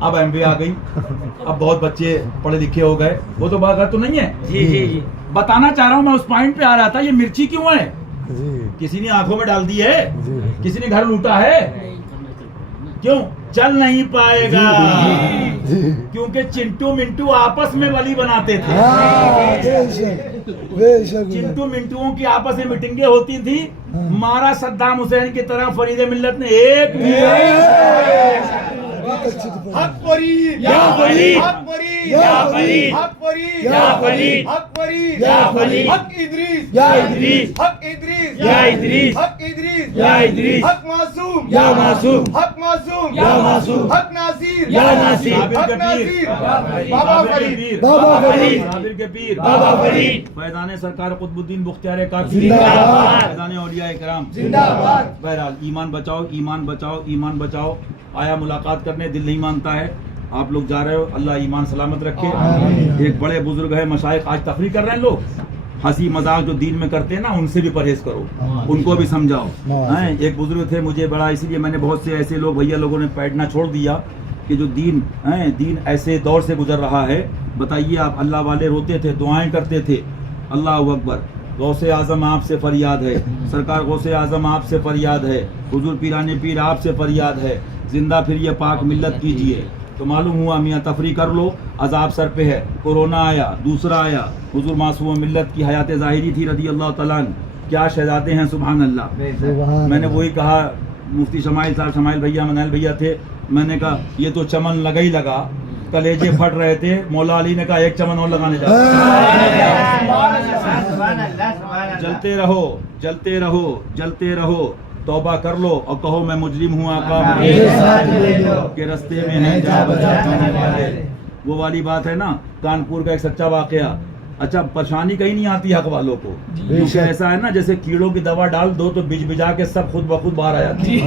اب ایم بی آ گئی، اب بہت بچے پڑھے لکھے ہو گئے، وہ تو بات تو نہیں ہے۔ جی بتانا چاہ رہا ہوں، میں اس پوائنٹ پہ آ رہا تھا، یہ مرچی کیوں ہے؟ کسی نے آنکھوں میں ڈال دی ہے، کسی نے گھر لوٹا ہے، کیوں چل نہیں پائے گا؟ کیونکہ چنٹو منٹو آپس میں ولی بناتے تھے، چنٹو منٹوؤں کی آپس میں میٹنگیں ہوتی تھی، مارا صدام حسین کی طرح فرید ملت نے ایک بھی حق فرید یا فرید، حق فرید یا فرید، حق فرید یا فرید، حق فرید یا فرید، حق ادریس یا ادریس، حق ادریس یا ادریس، حق ادریس یا ادریس، حق معصوم یا معصوم، حق معصوم یا معصوم، حق ناصر یا ناصر، حق ناصر بابا فرید، بابا فرید، صابر کے پیر بابا فرید، فیضان سرکار قطب الدین بختیار کاکی زندہ باد، فیضان اولیاء کرام زندہ باد۔ بہرحال ایمان بچاؤ، ایمان بچاؤ، ایمان بچاؤ۔ آیا ملاقات کرنے، دل نہیں مانتا ہے، آپ لوگ جا رہے ہو، اللہ ایمان سلامت رکھے۔ ایک بڑے بزرگ ہے مشائخ، آج تفریح کر رہے ہیں لوگ، ہنسی مذاق جو دین میں کرتے ہیں نا، ان سے بھی پرہیز کرو، ان کو بھی سمجھاؤ۔ ایک بزرگ تھے مجھے بڑا، اسی لیے میں نے بہت سے ایسے لوگ بھیا لوگوں نے پیٹنا چھوڑ دیا کہ جو دین ایسے دور سے گزر رہا ہے۔ بتائیے آپ، اللہ والے روتے تھے، دعائیں کرتے تھے، اللہ اکبر، غوث اعظم آپ سے فریاد ہے، سرکار غوث اعظم آپ سے فریاد ہے، حضور پیرانے پیر آپ سے فریاد ہے، زندہ پھر یہ پاک ملت کیجئے۔ تو معلوم ہوا میاں تفریح کر لو، عذاب سر پہ ہے، کورونا آیا، دوسرا آیا، حضور معصوم ملت کی حیات ظاہری تھی رضی اللہ تعالیٰ عنہ، کیا شہزادے ہیں سبحان اللہ۔ میں نے وہی کہا، مفتی شمائل صاحب، شمائل بھیا، منال بھیا تھے، میں نے کہا یہ تو چمن لگا ہی لگا، کلیجے پھٹ رہے تھے، مولا علی نے کہا ایک چمن اور لگانے جا جلتے رہو، جلتے رہو، جلتے رہو، توبہ کر لو اور کہو میں مجرم ہوں، آقا کے رستے میں ہیں جا بچا پانے والے۔ وہ والی بات ہے نا، کانپور کا ایک سچا واقعہ۔ اچھا، پریشانی کہیں نہیں آتی حق والوں کو، کیونکہ ایسا ہے نا جیسے کیڑوں کی دوا ڈال دو تو بج بجا کے سب خود بخود باہر آ جاتی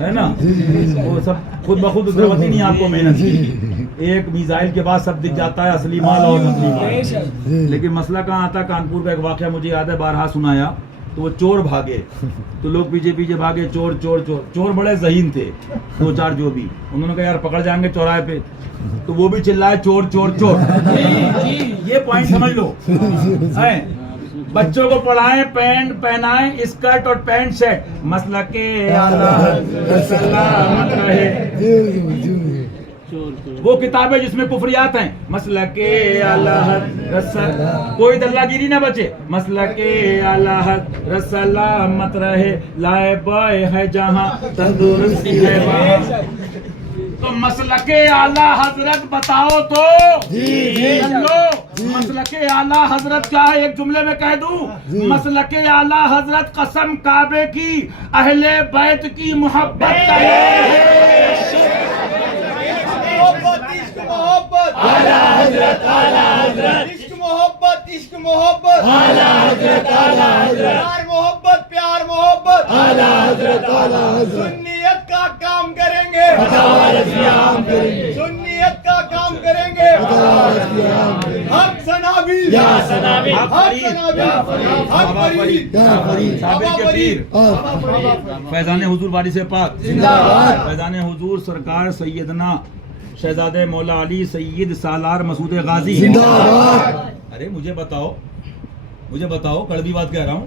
ہے نا، وہ سب خود بخود ضرورت ہی نہیں آپ کو محنت کی، ایک میزائل کے بعد سب دکھ جاتا ہے اصلی مال اور نقلی مال۔ لیکن مسئلہ کہاں آتا؟ کانپور کا ایک واقعہ مجھے یاد ہے، بارہا سنایا، تو وہ چور بھاگے، تو لوگ پیچھے پیچھے بھاگے، چور چور چور، چور بڑے ذہین تھے دو چار جو بھی، انہوں نے کہا یار پکڑ جائیں گے چوراہے پہ، تو وہ بھی چلائے چور چور چور۔ یہ پوائنٹ سمجھ لو، بچوں کو پڑھائیں، پینٹ پہنائیں، اسکرٹ اور پینٹ شرٹ، مسلک اعلیٰ سلامت رہے۔ وہ کتابیں جس میں کفریات ہیں، مسلک اعلیٰ، کوئی دلہ گیری نہ بچے، مسلک اعلیٰ سلامت رہے، لائے بائے ہے جہاں تندرستی ہے وہاں۔ تو مسلک اعلیٰ حضرت بتاؤ تو، مسلک اعلیٰ حضرت کیا ہے؟ ایک جملے میں کہہ دوں، مسلک اعلیٰ حضرت قسم کعبے کی اہل بیت کی محبت کا عشق محبت، عشق محبت، پیار محبت، پیار محبت، سنیت کا کام کریں گے، سنیت کا کام کریں گے، حق سنابی، حق سنابی، حق فرید، صابر کے پیر، فیضان حضور وارث پاک، فیضان حضور سرکار سیدنا شہزادہ مولا علی سید سالار مسعود غازی۔ ارے مجھے بتاؤ کڑوی بات کہہ رہا ہوں،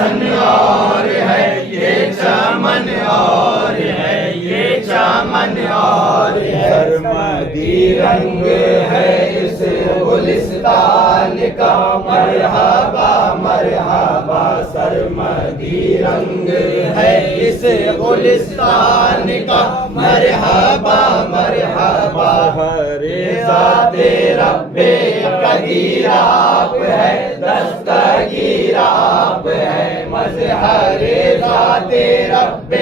حسن اور ہے یہ چمن اور ہے یہ چمن اور ہے سرمدی رنگ ہے اس گلستان کا مرحبا مرحبا سرمدی رنگ ہے اس گلستان کا مرحبا مرحبا ہر ذات رب قدیر آپ ہے دستگیر آپ ہے مظہر ذات رب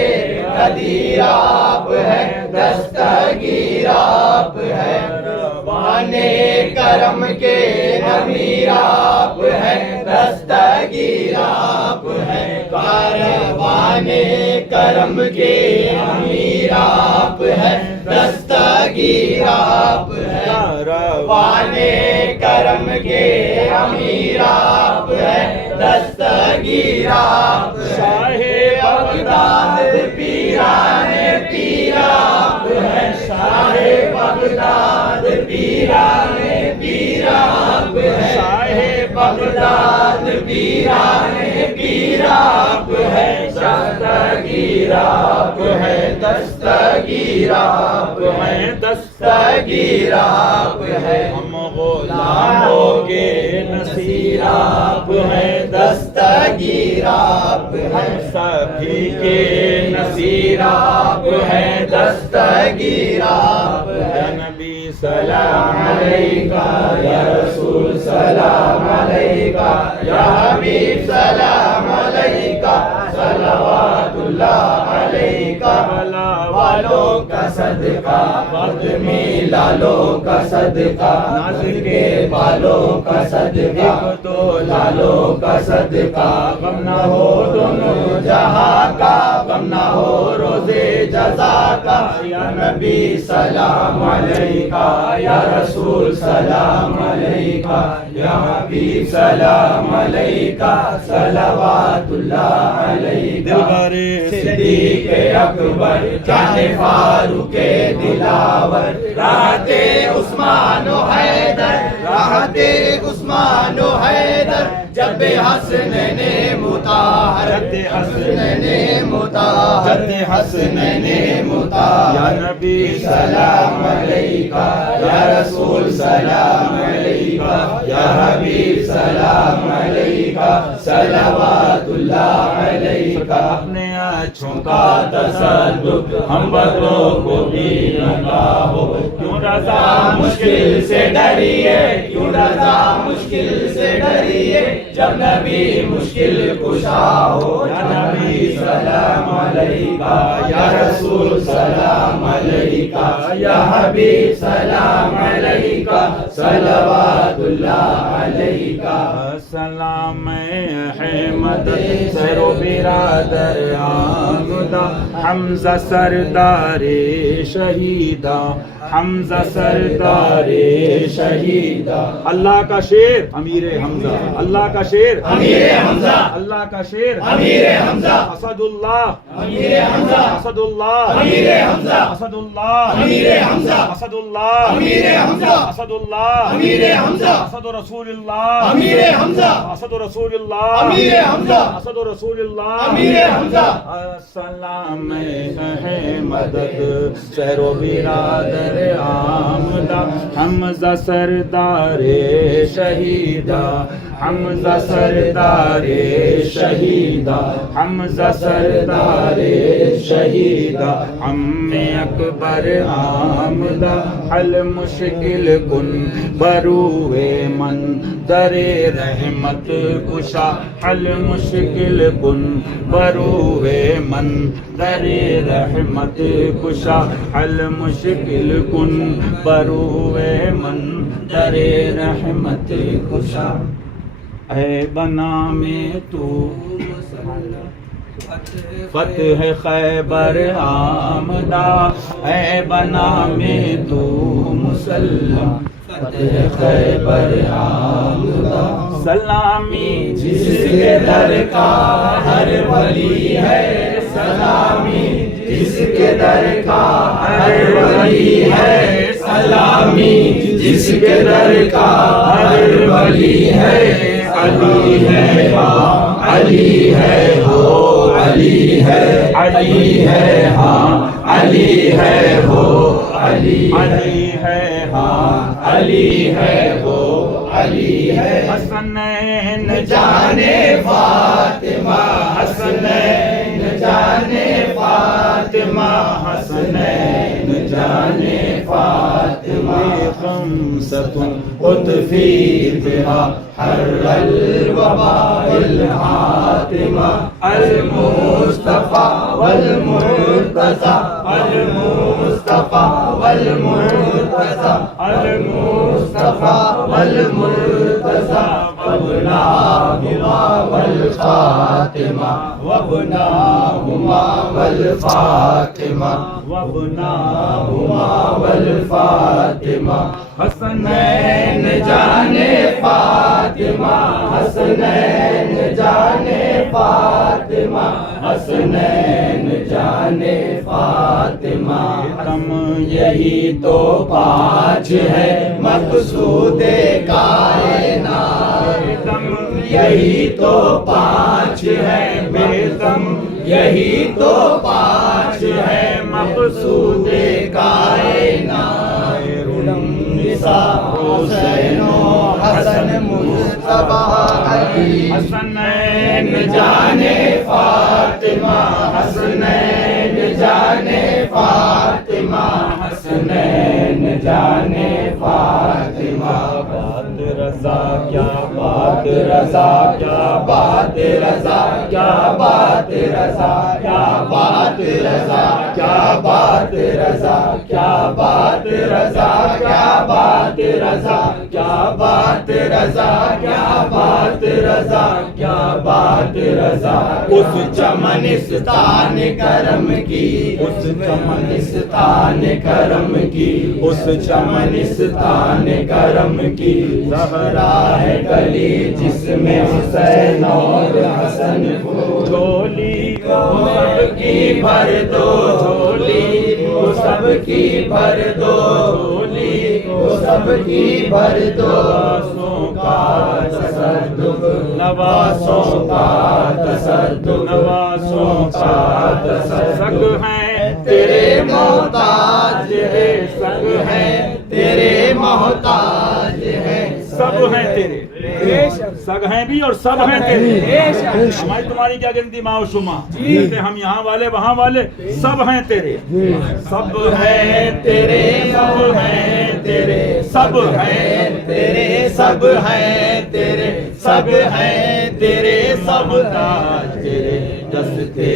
قدیر آپ ہے دستگیر آپ ہے وانے کرم کے امیر آپ ہے دستگیر آپ ہے کاروانے کرم کے امیر آپ ہے دستگیر آپ ہے کاروانے کرم کے امیر آپ ہے دستگیر آپ شاہ بغداد پیرانے پیر آپ ہے شاہ بغداد پیرانے پیر آپ ہے شاہ بغداد پیرانے پیر آپ ہے دستگیر آپ ہے دستگیر آپ ہے دستگیر آپ ہے ہم غلاموں کے نصیر آپ ہے دستگیر آپ ہم سبھی کے نصیر آپ ہے دستگیر آپ ہے نبی سلام علیکہ یا رسول سلام علیکہ یا حبیب سلام علیکہ صلوات اللہ علیکہ والوں کا صدقہ وقت میں لالوں کا صدقہ ناظر کے بالوں کا صدقہ تو لالوں کا صدقہ غم نہ ہو دونوں جہاں کا غم نہ ہو روزے جزا کا یا نبی سلام علیکہ یا رسول سلام علیکہ یا حبیب سلام علیکہ صلوات اللہ علیکہ دلبر صدیق اکبر جان فاروق دلاور راحت عثمان و حیدر راحت عثمان و حیدر جب حسنین مطہر جد حسنین مطہر جد حسنین مطہر یا نبی سلام علیکہ یا رسول سلام علیکہ یا حبیب سلام علیکہ صلوات اللہ علیکہ اپنے اچھوں کا تصدق ہم بدلوں کو بھی نہ ہو کیوں رضا مشکل سے ڈریے کیوں رضا مشکل سے ڈریے جب نبی مشکل کشا ہو یا نبی سلام علیکہ یا رسول سلام علیکہ یا حبیب سلام علیکہ صلوات اللہ علیکہ سلام احمد سر و برادر آمدہ حمزہ سردار شہیدہ حمزہ سردار شہیدہ اللہ کا شیر امیر حمزہ اللہ کا شیر امیر حمزہ اللہ کا شیر امیر حمزہ اسد اللہ امیر حمزہ اسد اللہ امیر حمزہ اسد اللہ امیر حمزہ اسد اللہ امیر حمزہ اسد اللہ امیر حمزہ اسد رسول اللہ امیر حمزہ اسد رسول اللہ امیر حمزہ اسد رسول اللہ امیر حمزہ السلام ہے مدد شہر و برادر آمدہ حمزہ سردار شہیدہ حمزہ سردار شہیدہ حمزہ سردار شہیدہ ہم اکبر آمدہ حل مشکل کن بروئے من در رحمت کشا حل مشکل کن بروئے من در رحمت کشا حل مشکل کن بروئے من در رحمت کشا اے بنا میں تو فتح خیبر آمدہ اے بنا میں تو مسلم فتح خیبر آمدہ سلامی جس کے در کا ہر ولی ہے سلامی جس کے در کا ہر ولی ہے سلامی جس کے در کا ہر ولی ہے علی ہے ہاں علی ہے ہو علی ہے علی ہے ہاں علی ہے ہو علی علی ہے ہاں علی ہے ہو علی ہے حسنین جانے فاطمہ حسنین جانے فاطمہ حسنین جانے فاطمہ خمسۃ اطفیت بہا حر الوباء الحاتمہ المصطفیٰ والمرتضی المصطفیٰ والمرتضی المصطفیٰ والمرتضی وابناہما والفاطمہ وابناہما والفاطمہ وابناہما والفاطمہ حسنین جانے فاطمہ حسنین جانے فاطمہ حسنین جانے فاطمہ تم یہی تو پانچ ہے مقصود کائنات تم یہی تو پانچ ہے بیتم یہی تو پانچ ہے مقصود کائنات حسین و حسن مصطفیٰ علی حسنین جانے فاطمہ حسنین جانے فاطمہ حسنین جانے فاطمہ بات رضا کیا بات رضا کیا بات رضا کیا بات رضا کیا بات رضا کیا بات رضا کیا بات رضا کیا بات رضا کیا بات رضا کیا بات رضا کیا بات رضا اس چمنستان کرم کی اس چمنستان کرم کی اس چمنستان کرم کی زہرا ہے گلی جس میں حسین اور حسن جھولی وہ سب کی بھر دو جھولی وہ سب کی بھر دو جھولی وہ سب کی بھر دو نوازوں کا تصدق نوازوں کا تصدق نوازوں کا تصدق ہے تیرے محتاج ہے سگ ہے تیرے محتاج ہے سب ہیں تیرے سگ ہیں بھی اور سب ہیں تیرے ہماری تمہاری کیا گنتی ماں و شما کہتے ہم یہاں والے وہاں والے سب ہیں تیرے سب ہیں تیرے سب ہیں تیرے سب ہیں تیرے سب ہیں تیرے سب ہیں تیرے سب تاج تیرے دستے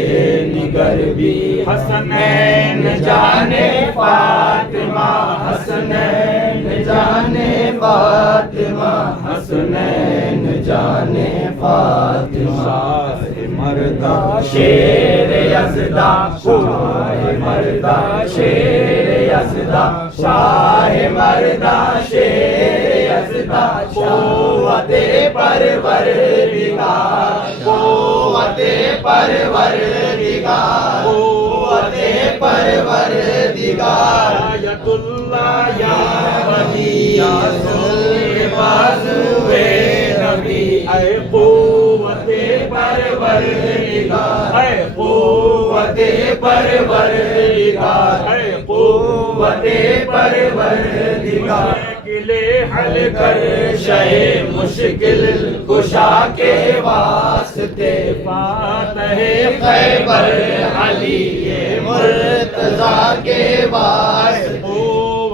نگر بھی حسنین جانے فاطمہ حسنین جانے فاطمہ حسنین جانے فاطمہ مردہ شیر یزدہ شاہ مردہ شیر یزدہ شاہ مردہ شیر یزدہ قوت پروردگار قوت پروردگار قوت پروردگار آیت اللہ یا ولی بازوے نبی اے قوت پروردگار اے قوت پروردگار اے قوت پروردگار مشکلیں حل کر شے مشکل کشا کے واسطے فاتح خیبر علی مرتضیٰ کے واسطے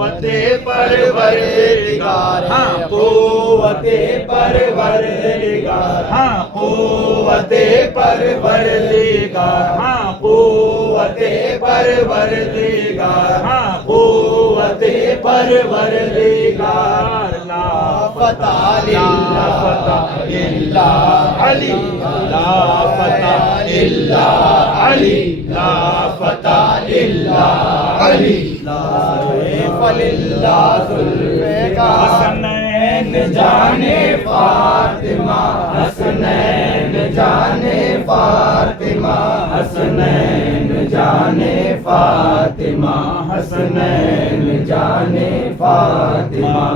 قوت پروردگار ہاں قوت پروردگار ہاں قوت پروردگار ہاں قوت پروردگار ہاں قوت پروردگار لا فتح الا علی لا فتح الا علی لا فتح الا علی لا فللہ ذوالفقار حسنین جانے فاطمہ حسنین جانے فاطمہ حسنین جانے فاطمہ حسنین جانے فاطمہ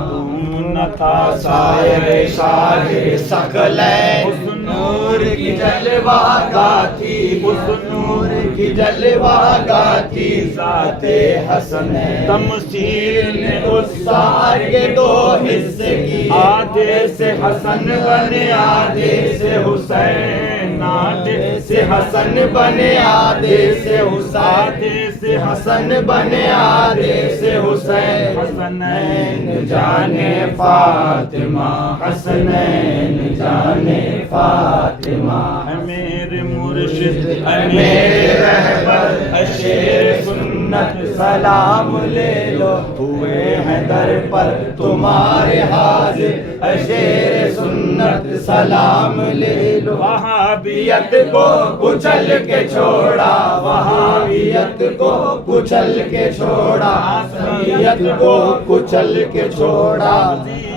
تھا سایہ شاہ ثقلین نور کی جلوہ گاتی اس نور کی جلوہ گاتی ذات حسن تمثیل نے اس سار کے دو حصے کی آدھے سے حسن بنے آدھے سے حسین آدھے سے حسن بنے آدھے سے حسین آدھے سے حسن بنے آدھے سے حسین حسنین جانے فاطمہ حسنین جانے فاطمہ میرے مرشد میرے رہبر شیر سنت سلام لے لو ہوئے ہیں در پر تمہارے حاضر شیر سنت سلام لے لو وہابیت کو کچل کے چھوڑا وہابیت کو کچل کے چھوڑا وہابیت کو کچل کے چھوڑا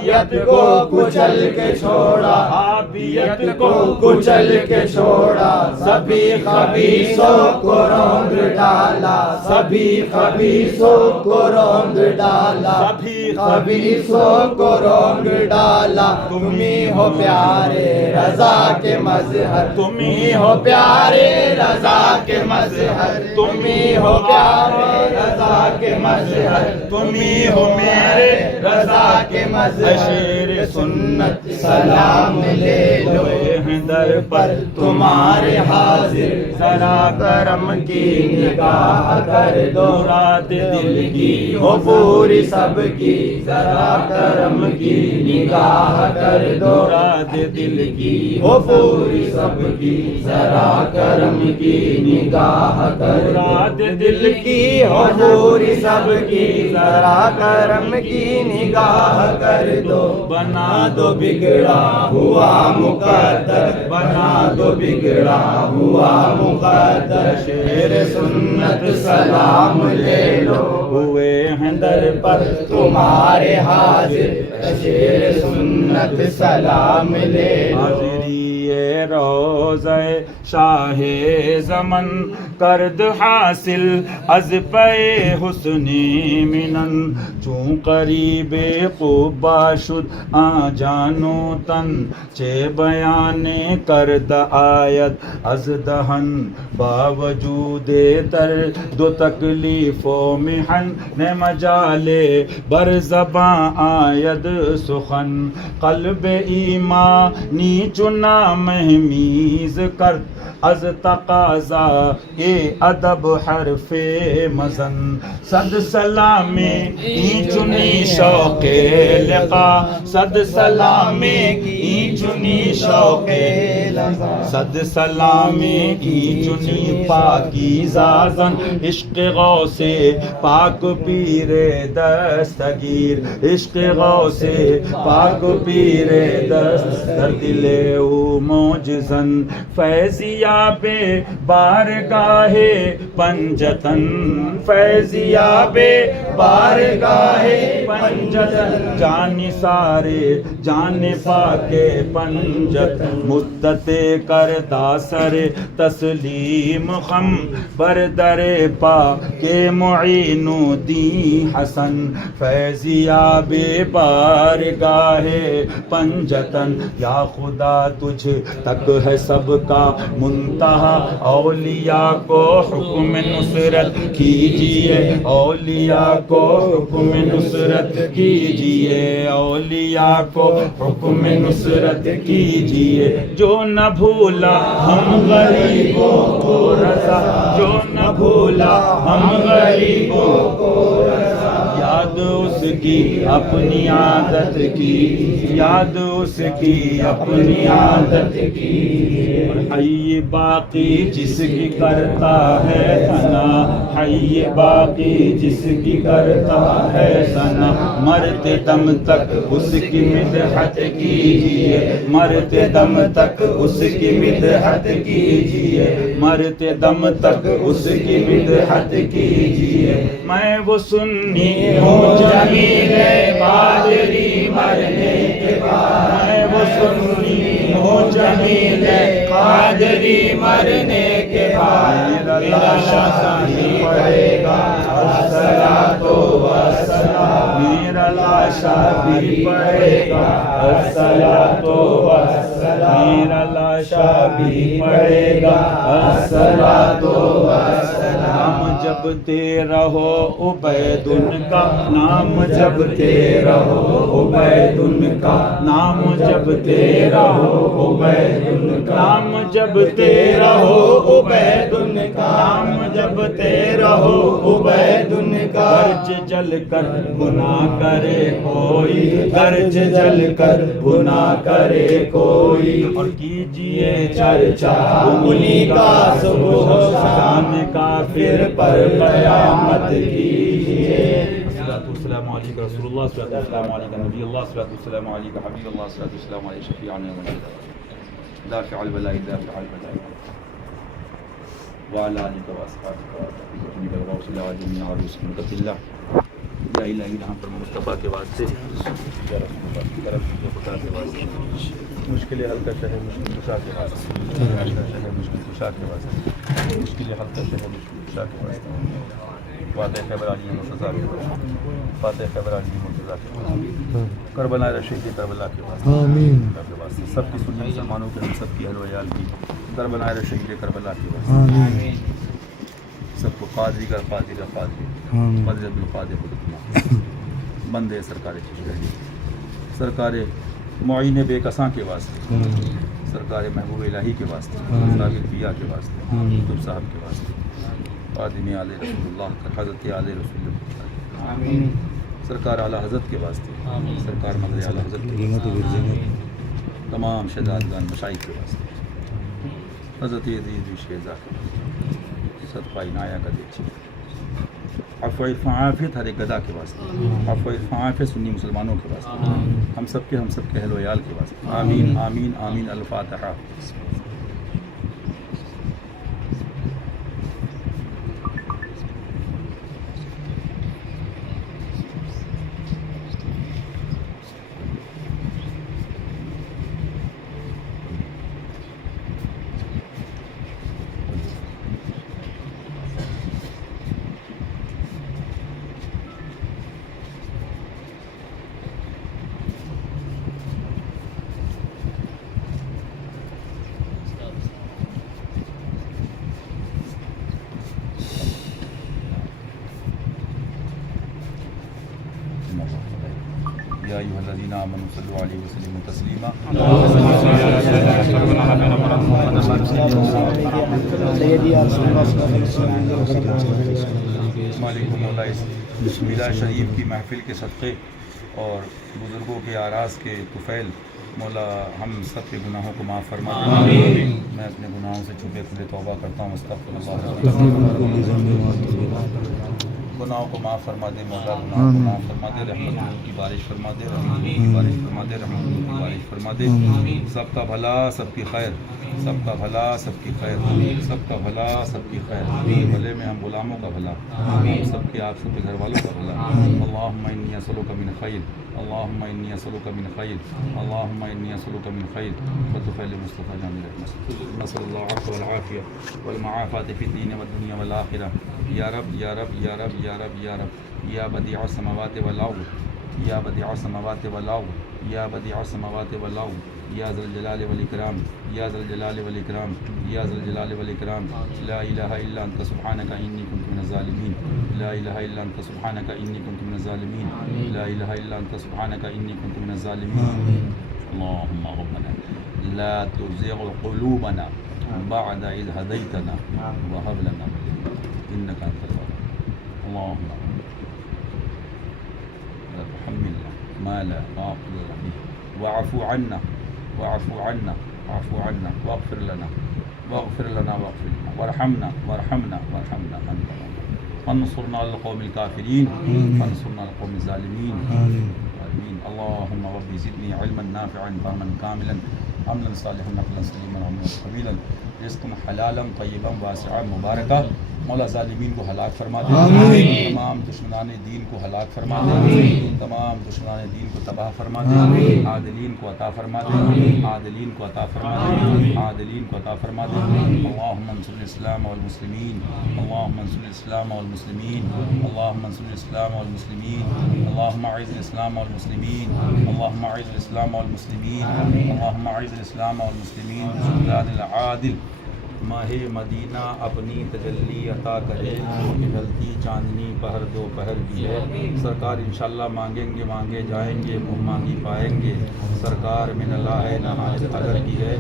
وہابیت کو کچل کے چھوڑا وہابیت کو کچل کے چھوڑا سبھی خبیثوں کو روند ڈالا سبھی خبیثوں کو روند ڈالا سبھی خبیثوں کو روند ڈالا تم ہی ہو پیارے رضا کے مظہر تم ہی ہو پیارے رضا کے مظہر تم ہی ہو پیارے رضا کے مظہر تم ہی ہو میرے رضا کے مظہر شیر سنت سلام لے لو در پر تمہارے حاضر ذرا کرم کی نگاہ کر دو مراد دل کی ہو پوری سب کی ذرا کرم کی نگاہ کر دو مراد دل کی ہو پوری سب کی ذرا کرم کی نگاہ کر مراد دل کی ہو پوری سب کی ذرا کرم کی نگاہ کر دو بنا دو بگڑا ہوا مقدر بنا دو بگڑا ہوا مقدر شیر سنت سلام لے لو ہوئے ہیں در پر تمہارے حاضر شیر سنت سلام لے لو روضہ شاہ زمن کرد حاصل از پے حسنی منن چون قریب قبا شد آ جانو تن چے بیان کرد آیت از دہن باوجود تر دو تکلیف و محن نے مجالے بر زباں آید سخن قلب ایمانی چنا مہمیز کرد از تقاضا اے ادب حرف مزن صد سلامی ای چنی شوق لقا صد سلامی ای چنی شوق صد سلامی ای چنی پاکیزہ زن عشق غوث پاک پیر دستگیر عشق غوث پاک پیر دستگیر دل او موجزن فیضیاب بارگاہ پنجتن فیضیاب بارگاہ پنجتن جان سارے جان پاک پنجتن مدت کردہ سر تسلیم خم بردر پا کے معین دی حسن فیضیاب بارگاہ پنجتن یا خدا تجھ تک ہے سب کا منتہا اولیاء کو حکم نصرت کیجئے اولیاء کو حکم نصرت کیجئے اولیاء کو حکم نصرت کیجئے جو نہ بھولا ہم غریبوں کو رضا جو نہ بھولا ہم غریبوں کو رضا یاد اس کی اپنی عادت کی یاد اس کی اپنی عادت کی حی باقی جس کی کرتا ہے ثنا حی باقی جس کی کرتا ہے ثنا مرتے دم تک اس کی مدحت کیجئے مرتے دم تک اس کی مدحت کیجئے مرتے دم تک اس کی مدحت کیجئے میں وہ سنی ہوں جمیل قادری مرنے کے بعد میں وہ سنی ہوں جمیل قادری مرنے کے بعد میرا شاہ پڑے گا الصلاۃ والسلام میرا لاشا بھی پڑھے گا الصلاۃ والسلام میرا لاشا بھی پڑھے گا الصلاۃ والسلام نام جپتے رہو عبید کا نام جپتے رہو عبید کا نام جپتے رہو عبید نام جپتے رہو عبید کا نام جپتے رہو عبید کا گرچہ جل کر گناہ کرے کوئی گرچہ جل کر گناہ کرے کوئی اور کیجئے چرچا انہی کا صبح و شام کافر پر قیامت کیجئے السلام علیکم رسول اللہ السلام علیکم نبی اللہ السلام علیکم حبیب اللہ السلام علیکم شفیعنا دافع البلاء دافع البلاء وعلى آلك وأصحابك وأتباعك وصلى على جميع عروس مدة الله لا إله إلا أنت المصطفى کے واسطے یا رسول اللہ کی طرف سے خدا کے واسطے مشکل حل کا شہر مشکل کشا کے واسطے مشکل کشا کے واسطے مشکل حل کا شہر مشکل کشا کے واسطے فاتح خیبر علی مرتضیٰ کے واسطے فاتح خیبر علی مرتضیٰ کے واسطے کربلا رشید کربلا کے واسطے سب کی سنی مسلمانوں کے ہم سب کی اہل و عیال کی کربلا رشید کربلا کے واسطے سب کو قادری کا قادری قادر بالقادر بندے سرکار چشتی سرکار معین بے کساں کے واسطے سرکار محبوب الہی کے واسطے صاحب پیا کے واسطے قطب صاحب کے واسطے خادم آل رسول اللہ حضرت آل رسول اللہ سرکار اعلیٰ حضرت کے واسطے سرکار مدر اعلیٰ حضرت کے واسطے تمام شہزادگان مشائخ کے واسطے حضرت عزیز شہزا کے صدقہ عنایہ کا دیچے عفو عافیت ہر ایک گدا کے واسطے عفو عافیت سنی مسلمانوں کے واسطے ہم سب کے اہل و عیال کے واسطے آمین آمین آمین الفاتحہ یا ایھا الذین آمنوا صلوا علیہ وسلموا تسلیما مالک مولا اس میلاد شریف کی محفل کے صدقے اور بزرگوں کے آراز کے طفیل مولا ہم سب کے گناہوں کو معاف فرما دے میں اپنے گناہوں سے چھپے کھلے توبہ کرتا ہوں استغفر اللہ گناہوں کو معاف فرما دے مولا گناہوں کو معاف فرما دے رحمت کی بارش فرما دے رحمت کی بارش فرما دے رحمت کی بارش فرما دے سب کا بھلا سب کی خیر سب کا بھلا سب کی خیر سب کا بھلا سب کی خیر بھلے میں ہم غلاموں کا بھلا سب کے آپ سب کے گھر والوں کا بھلا اللہم انی اسألک من خیر اللہم انی اسألک من خیر اللہم انی اسألک من خیر وتفعل مصطفیٰ جان رحمت نسأل اللہ العفو والعافیہ والمعافاة فی الدین والدنیا والآخرہ یا رب یا رب یا رب یا رب یا رب یا بدیع السماوات والارض یا بدیع السماوات والارض یا بدیع السماوات والارض یا ذا الجلال والاکرام یا ذا الجلال والاکرام یا ذا الجلال والاکرام لا الہ الا انت سبحانک انی کنت من الظالمین لا الہ الا انت سبحانک انی کنت من الظالمین لا الہ الا انت سبحانک انی کنت من الظالمین اللہم ربنا لا تزغ قلوبنا بعد اذ ہدیتنا وہب لنا انک انت الوہاب اللہم لا تحملنا ما لا طاقة لنا به واعف عنا واعف عنا واعف عنا واغفر لنا واغفر لنا واغفر لنا وارحمنا وارحمنا وارحمنا وانصرنا على القوم الكافرين وانصرنا على القوم الظالمين آمين اللهم ربي زدني علما نافعا فهما كاملا عملا صالحا نقلا سليما عملا قبيلا رزق حلالا طیبا واسعا مبارکا مولا ظالمین کو ہلاک فرما دے آمین۔ تمام دشمنان دین کو ہلاک فرما دے تمام دشمنان دین کو تباہ فرما دے عادلین کو عطا فرما دے عادلین کو عطا فرما دے عادلین کو عطا فرما دے اللہم انصر الاسلام والمسلمین اللہم انصر الاسلام والمسلمین اللہم انصر الاسلام والمسلمین اللہم اعز الاسلام والمسلمین اللہم اعز الاسلام والمسلمین اللہم اعز الاسلام والمسلمین بسلطان العادل ماہ مدینہ اپنی تجلی عطا کرے ڈھلتی چاندنی پہر دو پہر کی ہے سرکار انشاءاللہ مانگیں گے مانگے جائیں گے منہ مانگی پائیں گے سرکار من اللہ ہے نہ حاجت اگر کی ہے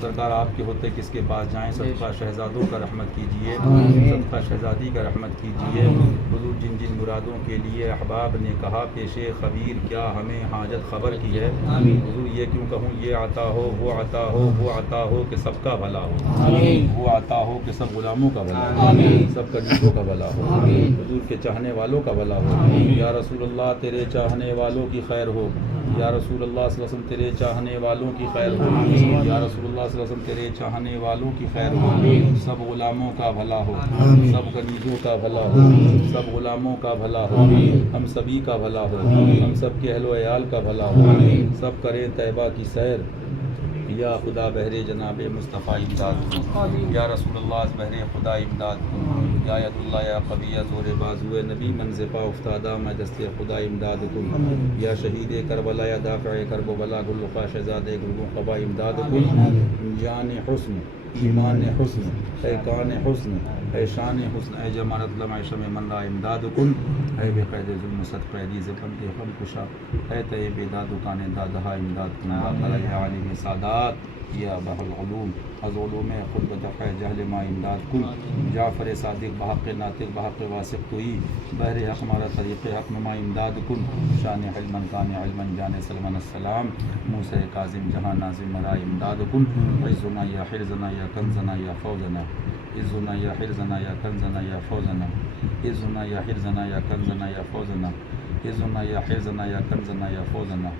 سرکار آپ کے ہوتے کس کے پاس جائیں صدقہ شہزادوں کا رحمت کیجئے صدقہ شہزادی کا رحمت کیجئے حضور جن جن مرادوں کے لیے احباب نے کہا پیش خبیر کیا ہمیں حاجت خبر کی ہے حضور یہ کیوں کہوں یہ عطا ہو وہ عطا ہو وہ عطا ہو کہ سب کا بھلا ہو وہ عطا ہو کہ سب غلاموں کا بھلا ہو سب کنیزوں کا بھلا ہو حضور کے چاہنے والوں کا بھلا ہو یا رسول اللہ تیرے چاہنے والوں کی خیر ہو یا رسول اللہ صلی اللہ علیہ وسلم تیرے چاہنے والوں کی خیر ہو یا رسول اللہ صلی اللہ علیہ وسلم تیرے چاہنے والوں کی خیر ہو سب غلاموں کا بھلا ہو سب کنیزوں کا بھلا ہو سب غلاموں کا بھلا ہو ہم سبھی کا بھلا ہو ہم سب کے اہل و عیال کا بھلا ہو سب کریں طیبہ کی سیر یا خدا بہر جناب مصطفیٰ امداد کو یا رسول اللہ بہر خدا امداد کو یا ید اللہ یا قوی زور بازو نبی منزپا افتادہ میں دست خدا امداد کو یا شہید کربلا یا دافع کرب و بلا گلخا شہزاد گلگو قبا امداد کو جان حسن ایمان حسن اے کان حسن اے شان حسن اے جمالت لمع شم من را امداد کن اے بے قید ظلم صد قیدی زبن کے غم کشا اے طیب داد کان دادہا امداد کن واقعہ یا عالم سادات یا بہ العلوم از علوم خود بدفع جہل ما امداد کن جعفر صادق بحق ناطق بحق واسق توئی بحر حق ہمارا طریق حق نما امداد کن شان علما کان علما جان سلمان السلام موسیٰ کاظم جہاں ناظم مرا امداد کن عزنا یا حرزنا یا کنزنا یا فوزنا عزنا یا حرزنا یا کنزنا یا فوزنا عزنا یا حرزنا یا کنزنا یا فوزنا عزنا یا حرزنا یا کنزنا یا فوزنا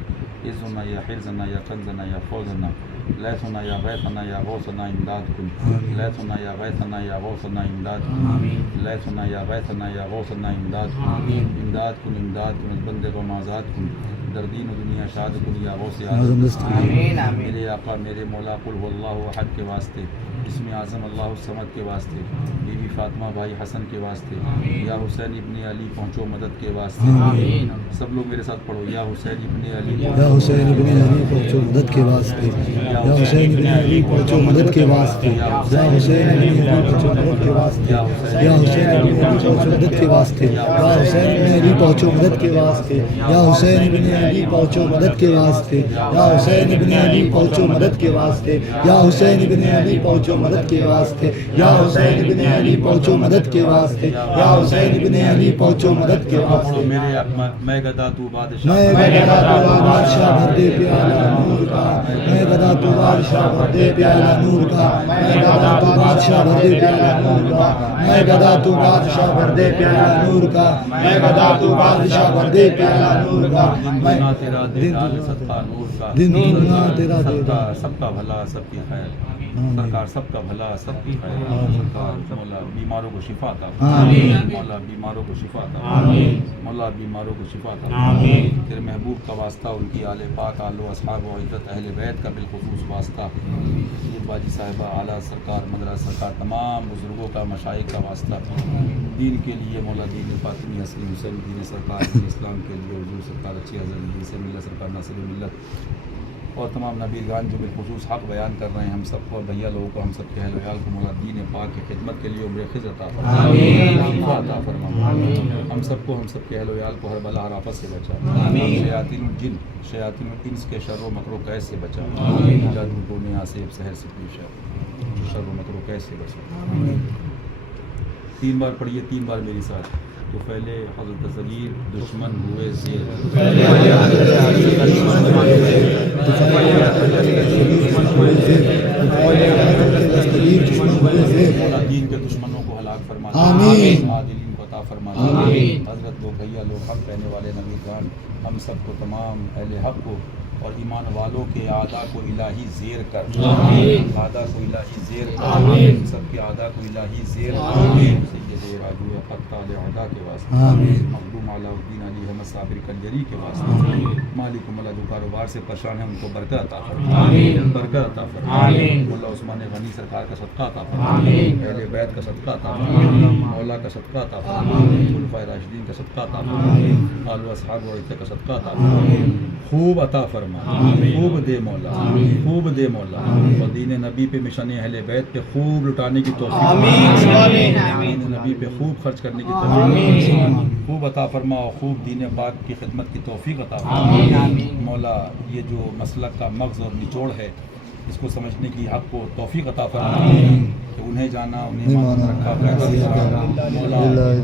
عزنا یا حرزنا یا کنزنا یا فوزنا لیثنا یا غیثنا یا غوثنا امداد کن لیثنا یا غیثنا یا غوثنا امداد کن لیثنا یا غیثنا یا غوثنا امداد کن امداد کن امداد کن بندے کو آزاد کن در دین و دنیا شاد کن یا غوث میرے آقا میرے مولا قل هو اللہ احد کے واسطے اسم اعظم اللہ الصمد کے واسطے بی بی فاطمہ بھائی حسن کے واسطے یا حسین ابن علی پہنچو مدد کے واسطے سب لوگ میرے ساتھ پڑھو یا حسین ابن علی یا حسین ابن علی پہنچو مدد کے واسطے یا حسین ابن علی پہنچو مدد کے واسطے یا حسین ابن علی پہنچو مدد کے واسطے یا حسین ابن علی پہنچو مدد کے واسطے یا حسین ابن علی پہنچو مدد کے واسطے یا حسین ابن علی پہنچو مدد کے واسطے یا حسین ابن علی پہنچو مدد کے واسطے یا حسین ابن علی پہنچو مدد کے واسطے یا حسین ابن علی پہنچو مدد کے واسطے یا حسین ابن علی پہنچو مدد کے واسطے میرے میں گدا تو بادشاہ میں گدا تو بادشاہ بھر دے پیالہ نور کا میں گدا تو بادشاہ بھر دے پیالہ نور کا میں گدا تو بادشاہ بھر دے پیالہ نور کا میں گدا تو بادشاہ بھر دے پیالہ نور کا میں گدا تو بادشاہ بھر دے پیالہ نور کا دنیا تیرا دے ڈال صدقہ نور کا دن دنیا تیرا دے صدقہ سب کا بھلا سب کی خیر سرکار سب کا بھلا سب کی خیر سرکار مولا بیماروں کو شفا عطا مولا بیماروں کو شفا عطا مولا بیماروں کو شفا عطا تیرے محبوب کا واسطہ ان کی آل پاک آل و اصحاب و عزت اہل بیت کا بالخصوص واسطہ باجی صاحبہ اعلیٰ سرکار مدرسہ سرکار تمام بزرگوں کا مشائخ کا واسطہ دین کے لیے مولا دین فاطمی حسین حسین دین سرکار دین اسلام کے لیے حضور سرکار اچھی حضرت دین سے ملت سرکار ناصر ملت اور تمام نبیگان جو بالخصوص حق بیان کر رہے ہیں ہم سب کو بھیا لوگوں کو ہم سب کے اہل و عیال کو مولا دین پاک کی خدمت کے لیے عمر خضر عطا فرما عطا فرما ہم سب کو ہم سب کے اہل و عیال کو ہر بلا ہر آفت سے بچا شیاطین الجن شیاطین الانس کے شر و مکر و قید سے بچا جادو ٹونے آسیب سحر سے پیشہ شر و مکر و قید سے بچا 3 بار پڑھیے 3 بار میری ساتھ تو پہلے حضرت صغیر دشمن ہوئے زیر دین کے دشمنوں کو ہلاک فرما آمین عادلین کو عطا فرما حضرت لوگ بھیا لوگ حق کہنے والے نبیگان ہم سب کو تمام اہل حق کو اور ایمان والوں کے اعداء کو الہی زیر کر، اعداء کو الہی زیر کر، سب کے اعداء کو الہی زیر کر، سید راجو حق تعالی اعداء کے واسطے، مخدوم علاء الدین علی احمد صابر کنجری کے واسطے، مالک ملا جو کاروبار سے پریشان ہیں ان کو برکت عطا فرما، برکت عطا فرما، مولا عثمان غنی سرکار کا صدقہ عطا فرما، اہل بیت کا صدقہ عطا فرما، مولا کا صدقہ عطا فرما، خلفائے راشدین کا صدقہ عطا فرما، آل و اصحاب و عترہ کا صدقہ عطا فرما، خوب عطا فرما، خوب دے مولا، خوب دے مولا، اور دین نبی پہ مشن اہل بیت پہ خوب لٹانے کی توفیق، دین نبی پہ خوب خرچ کرنے کی توفیق خوب عطا فرما، اور خوب دین پاک کی خدمت کی توفیق عطا فرما مولا۔ یہ جو مسلک کا مغز اور نچوڑ ہے اس کو سمجھنے کی حق کو توفیق عطا فرما، کہ انہیں جانا انہیں مانا رکھا مولا،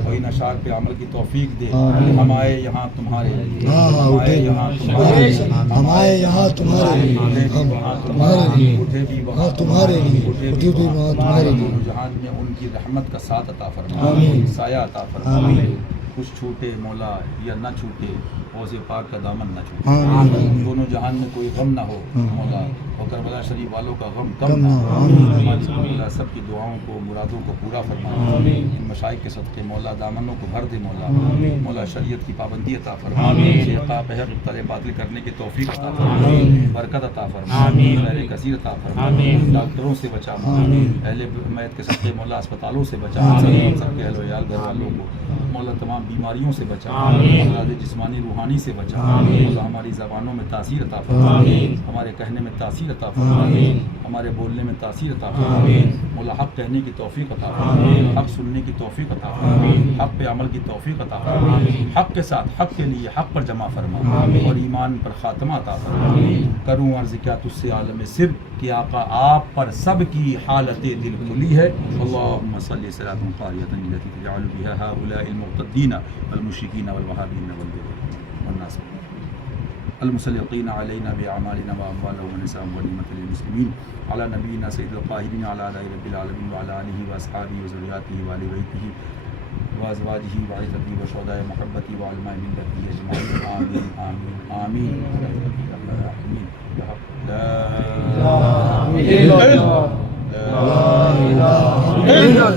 وہی نشاط پہ عمل کی توفیق دے، ہم آئے یہاں تمہارے لیے، ہم آئے یہاں تمہارے لیے، ہم آئے یہاں تمہارے لیے، ہم تمہارے لیے، اٹھے بھی ہاں تمہارے لیے، اٹھی بھی وہاں تمہارے لیے۔ جہان میں ان کی رحمت کا ساتھ عطا فرما، آمین۔ سایہ عطا فرما، آمین۔ کچھ چھوٹے مولا یا نہ چھوٹے، حوض پاک کا دامن نہ چھوٹے، آمین۔ دونوں جہان میں کوئی غم نہ ہو مولا، اور کربلا شریف والوں کا غم کم کم نہ نہ ہو ہو، آمین۔ مولا۔ سب کی دعاؤں کو مرادوں کو پورا فرما، ان مشائخ کے صدقے مولا دامنوں کو بھر دے مولا، مولا شریعت کی پابندی عطا فرما، شیخا پہر ابتال باطل کرنے کی توفیق عطا فرما، برکت عطا فرما، خیر کثیر عطا فرما، ڈاکٹروں سے بچا مولا، اہل میت کے صدقے مولا اسپتالوں سے بچا، سب کے اہل و عیال گھر والوں کو مولا تمام بیماریوں سے بچا، امراض جسمانی روحانی سے بچا، مولا ہماری زبانوں میں تاثیر عطا فرما، ہمارے کہنے میں تاثیر عطا فرما، ہمارے بولنے میں تاثیر عطا فرما، مولا حق کہنے کی توفیق عطا فرما، حق سننے کی توفیق عطا فرما، حق پہ عمل کی توفیق عطا فرما، حق کے ساتھ حق کے لیے حق پر جمع فرما، اور ایمان پر خاتمہ عطا فرما۔ کروں عرض کیا تجھ سے عالم سر کہ آقا آپ پر سب کی حالت دل کھلی ہے۔ اللہم صلی صلاۃ قاریۃ التی تجعل بها هؤلاء المعتدین والمشرکین والوہابین والناس المسلطین علینا باعمالنا واموالنا ونساء غنیمۃ للمسلمین علی نبینا سید القاہرین علی آلہ رب العالمین وعلی آلہ واصحابہ وذریاتہ وآل بیتہ وازواجہ وعزتہ وشہداء محبتہ وعلماء ملتہ اجمعین آمین آمین آمین آمین۔ لا الہ الا اللہ، لا الہ الا اللہ۔